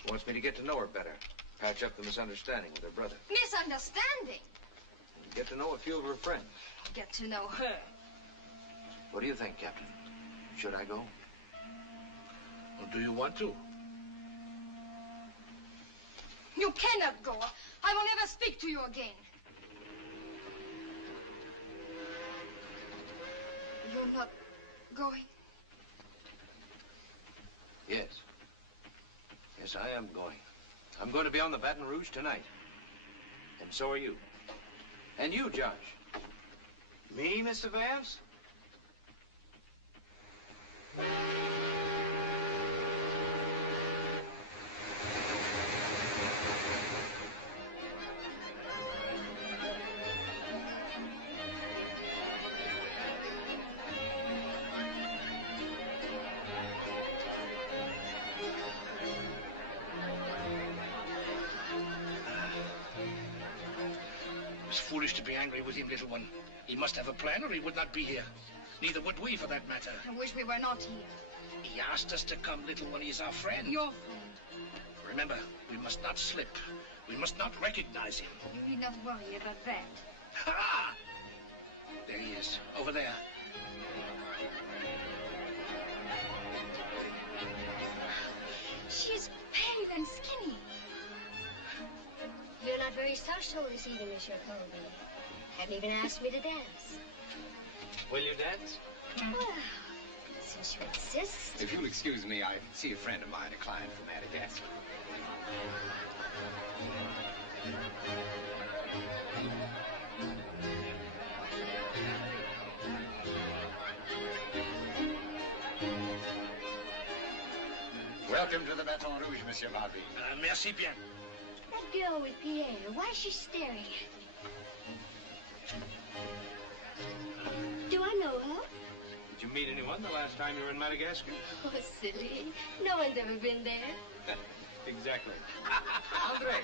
She wants me to get to know her better, patch up the misunderstanding with her brother, Misunderstanding. and get to know a few of her friends. Get to know her. What do you think, Captain? Should I go? Or do you want to? You cannot go. I will never speak to you again. You're not going? Yes. Yes, I am going. I'm going to be on the Baton Rouge tonight. And so are you. And you, Josh. Me, Mr. Vance? It's foolish to be angry with him, little one. He must have a plan or he would not be here. Neither would we, for that matter. I wish we were not here. He asked us to come, little one. He's our friend. Your friend. Remember, we must not slip. We must not recognize him. You need not worry about that. Ha! There he is, over there. She is pale and skinny. You're not very social this evening, Monsieur Colby. Haven't even asked me to dance. Will you dance? Well, since you insist. If you'll excuse me, I see a friend of mine, a client from Madagascar. Welcome to the Baton Rouge, Monsieur Barbie. Merci bien. That girl with Pierre, why is she staring at me? Do I know her? Did you meet anyone the last time you were in Madagascar? Oh, silly. No one's ever been there. Exactly. Andre!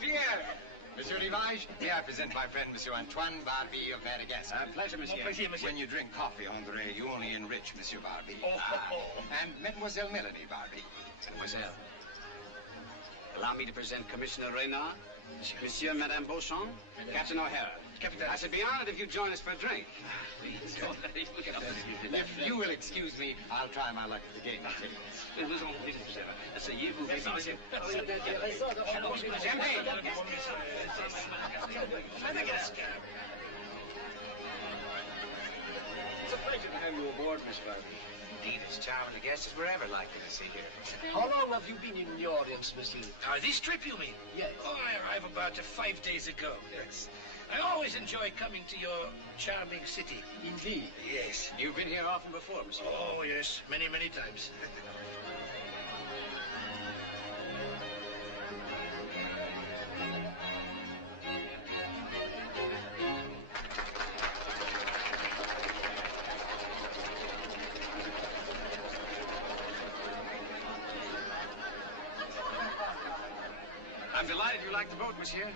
Pierre! Monsieur Rivage, may I present my friend, Monsieur Antoine Barbie of Madagascar. Pleasure, monsieur. Pleasure, monsieur. When you drink coffee, Andre, you only enrich Monsieur Barbie. And Mademoiselle Melanie Barbie. Mademoiselle. Allow me to present Commissioner Reynard, Monsieur and Madame Beauchamp, Captain O'Hara. Captain. I should be honored if you'd join us for a drink. If you will excuse me, I'll try my luck at the game tables. Asseyez-vous, Champagne. Madagascar. It's a pleasure to have you aboard, Miss Barbie. Indeed, as charming a guest as we're ever likely to see here. How long have you been in the audience, monsieur? This trip, you mean? Yes. Oh, I arrived about 5 days ago. Yes. I always enjoy coming to your charming city. Indeed. Yes. You've been here often before, monsieur. Oh, yes. Many, many times. I'm delighted you like the boat, monsieur.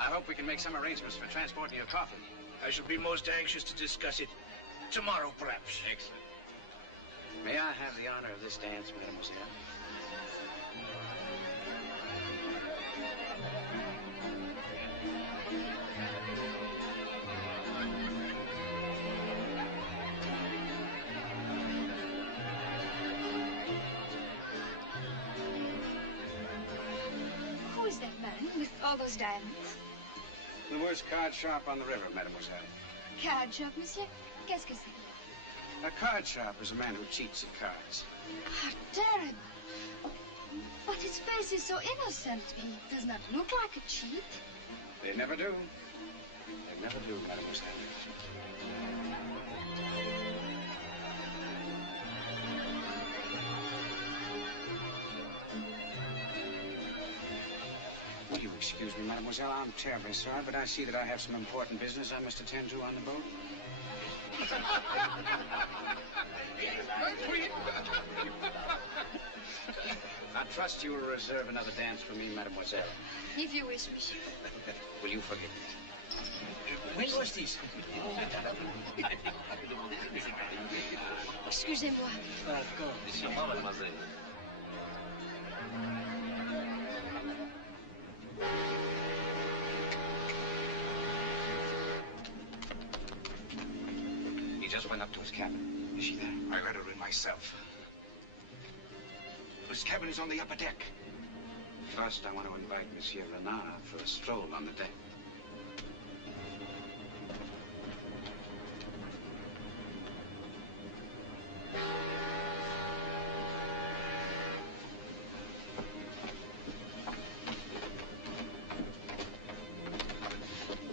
I hope we can make some arrangements for transporting your coffee. I shall be most anxious to discuss it. Tomorrow, perhaps. Excellent. May I have the honor of this dance, mademoiselle? Who is that man with all those diamonds? The worst card shop on the river, mademoiselle. Card shop, monsieur? Qu'est-ce que c'est? A card shop is a man who cheats at cards. How terrible. But his face is so innocent. He does not look like a cheat. They never do. They never do, mademoiselle. Will you excuse me, mademoiselle? I'm terribly sorry, but I see that I have some important business I must attend to on the boat. I trust you will reserve another dance for me, mademoiselle. If you wish, monsieur. Will you forgive me? When was this? Excusez-moi. Mademoiselle. He just went up to his cabin. Is she there? I read her in myself. His cabin is on the upper deck. First, I want to invite Monsieur Renard for a stroll on the deck.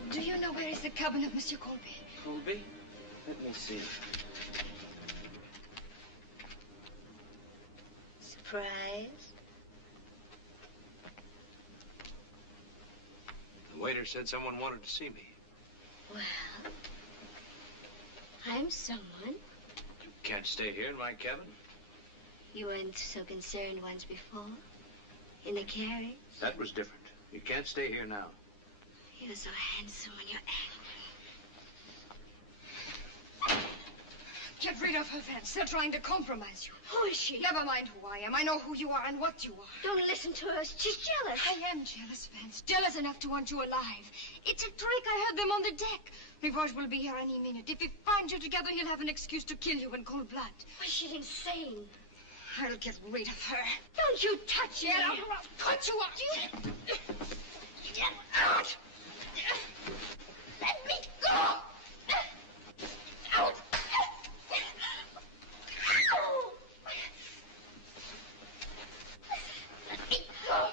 Do you know where is the cabin of Monsieur Colby? Colby? Let me see. Surprise? The waiter said someone wanted to see me. Well, I'm someone. You can't stay here in my cabin. You weren't so concerned once before. In the carriage. That was different. You can't stay here now. You're so handsome when you're angry. Get rid of her, Vance. They're trying to compromise you. Who is she? Never mind who I am. I know who you are and what you are. Don't listen to her. She's jealous. I am jealous, Vance. Jealous enough to want you alive. It's a trick. I heard them on the deck. Rivage will be here any minute. If he finds you together, he'll have an excuse to kill you in cold blood. Why, she's insane. I'll get rid of her. Don't you touch me. Get out or I'll cut you out. Get out. Let me go. Out. Let me go.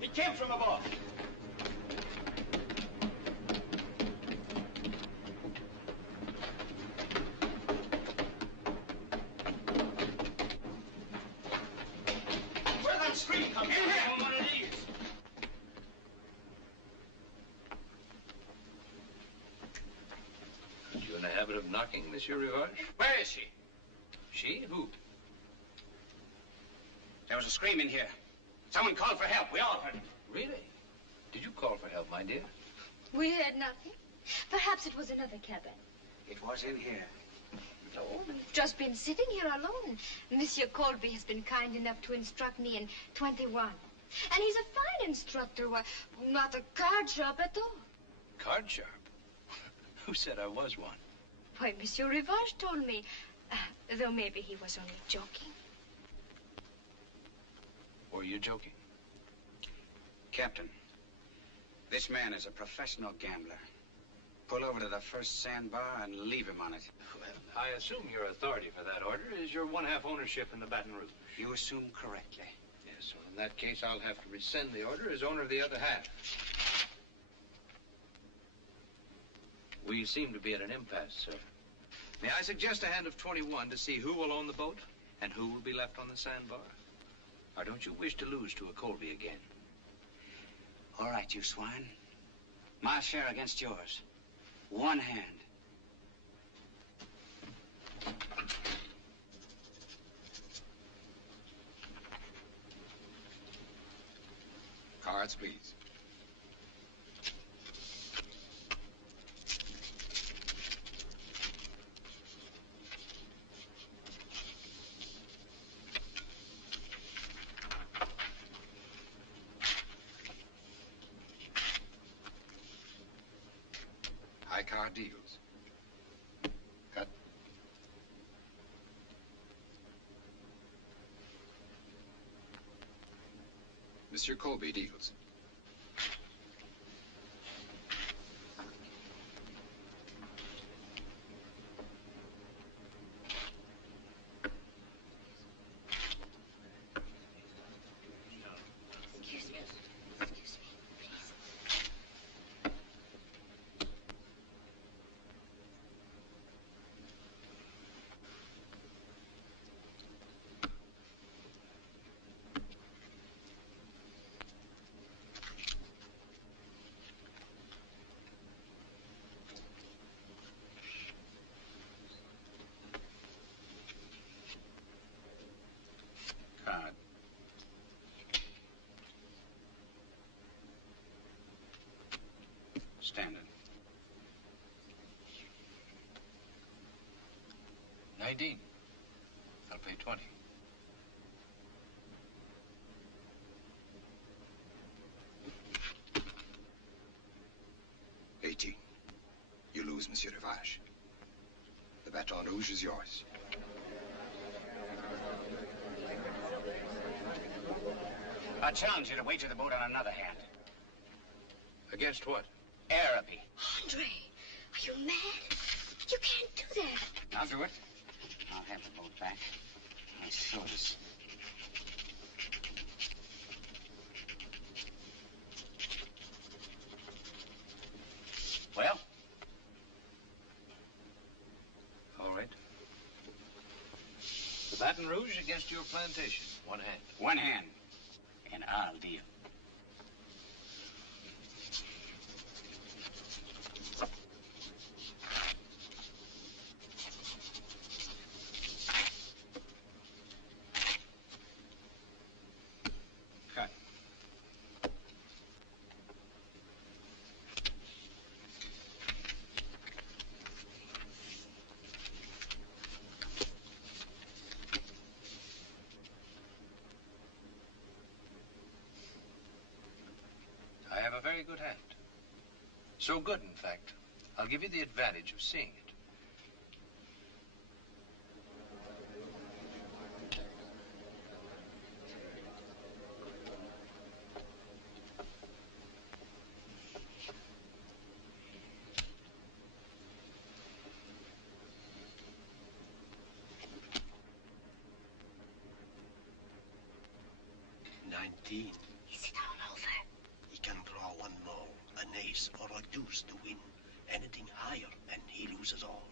He came from above. Where that scream come from? In here. One of these. You in the habit of knocking, Monsieur Rivage? Where is she? She? Who? There was a scream in here. Someone called for help. We all heard it. Really? Did you call for help, my dear? We heard nothing. Perhaps it was another cabin. It was in here. No, we've just been sitting here alone. Monsieur Colby has been kind enough to instruct me in 21. And he's a fine instructor. Why, not a card sharp at all. Card sharp? Who said I was one? Why, Monsieur Rivage told me. Though maybe he was only joking. Were you joking? Captain, this man is a professional gambler. Pull over to the first sandbar and leave him on it. Well, I assume your authority for that order is your one-half ownership in the Baton Rouge. You assume correctly. Yes, so in that case, I'll have to rescind the order as owner of the other half. We seem to be at an impasse, sir. May I suggest a hand of 21 to see who will own the boat and who will be left on the sandbar? Or don't you wish to lose to a Colby again? All right, you swine. My share against yours. One hand. Cards, please. High card deals. Cut. Monsieur Colby deals. Card. Standard. 19. I'll pay 20. lose, Monsieur Rivage. The Baton Rouge is yours. I challenge you to wager the boat on another hand. Against what? Araby. Andre, are you mad? You can't do that. I'll do it. I'll have the boat back. My sword is... Well? All right. The Baton Rouge against your plantation. One hand. One hand. And I'll deal. Cut. I have a very good hand. So good, in fact, I'll give you the advantage of seeing it. Is it all over? He can draw one more, an ace or a deuce to win. Anything higher, and he loses all.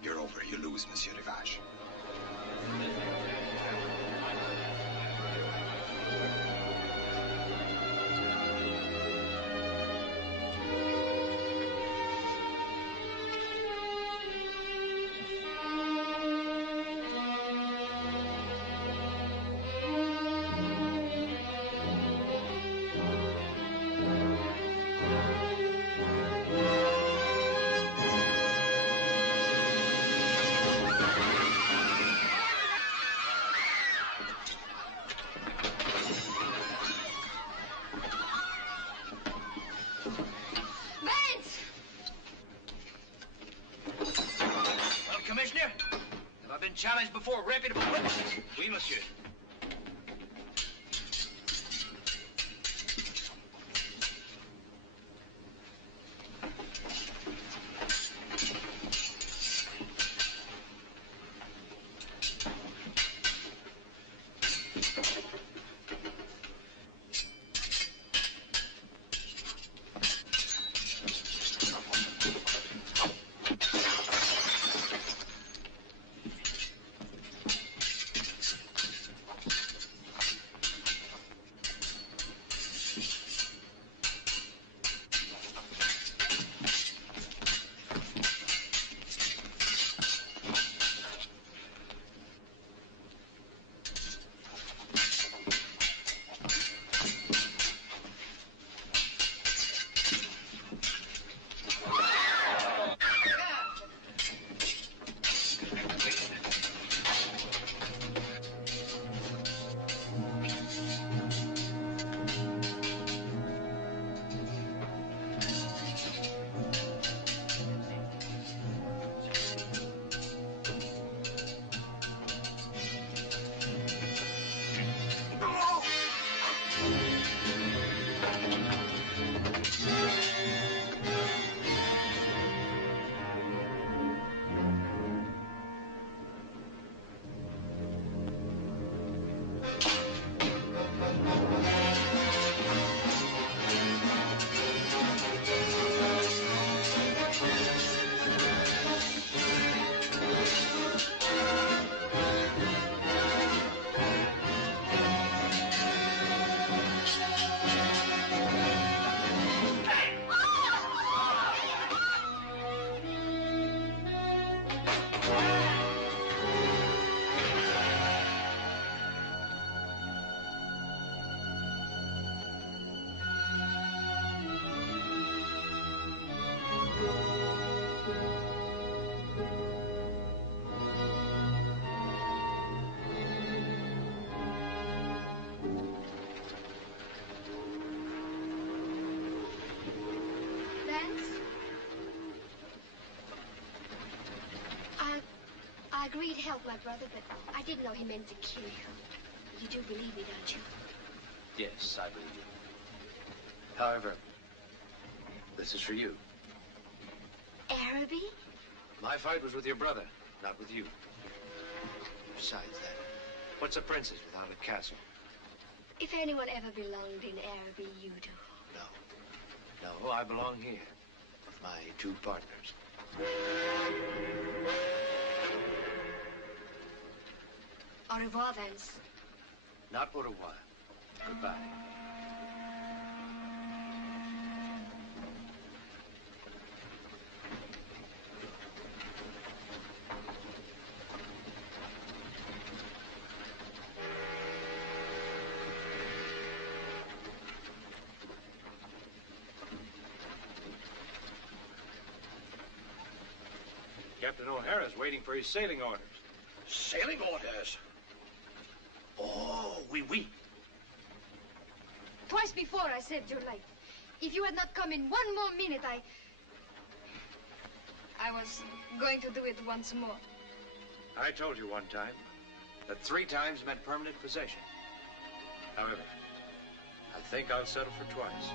You're over. You lose, Monsieur Rivage. Commissioner, have I been challenged before reputable witnesses? Oui, monsieur. I agreed to help my brother, but I didn't know he meant to kill you. You do believe me, don't you? Yes, I believe you. However, this is for you. Araby? My fight was with your brother, not with you. Besides that, what's a princess without a castle? If anyone ever belonged in Araby, you do. No, I belong here with my two partners. Au revoir, Vance. Not au revoir. Goodbye. Captain O'Hara's waiting for his sailing orders. Sailing orders? Oh, oui. Twice before I saved your life. If you had not come in one more minute, I was going to do it once more. I told you one time that 3 times meant permanent possession. However, I think I'll settle for twice.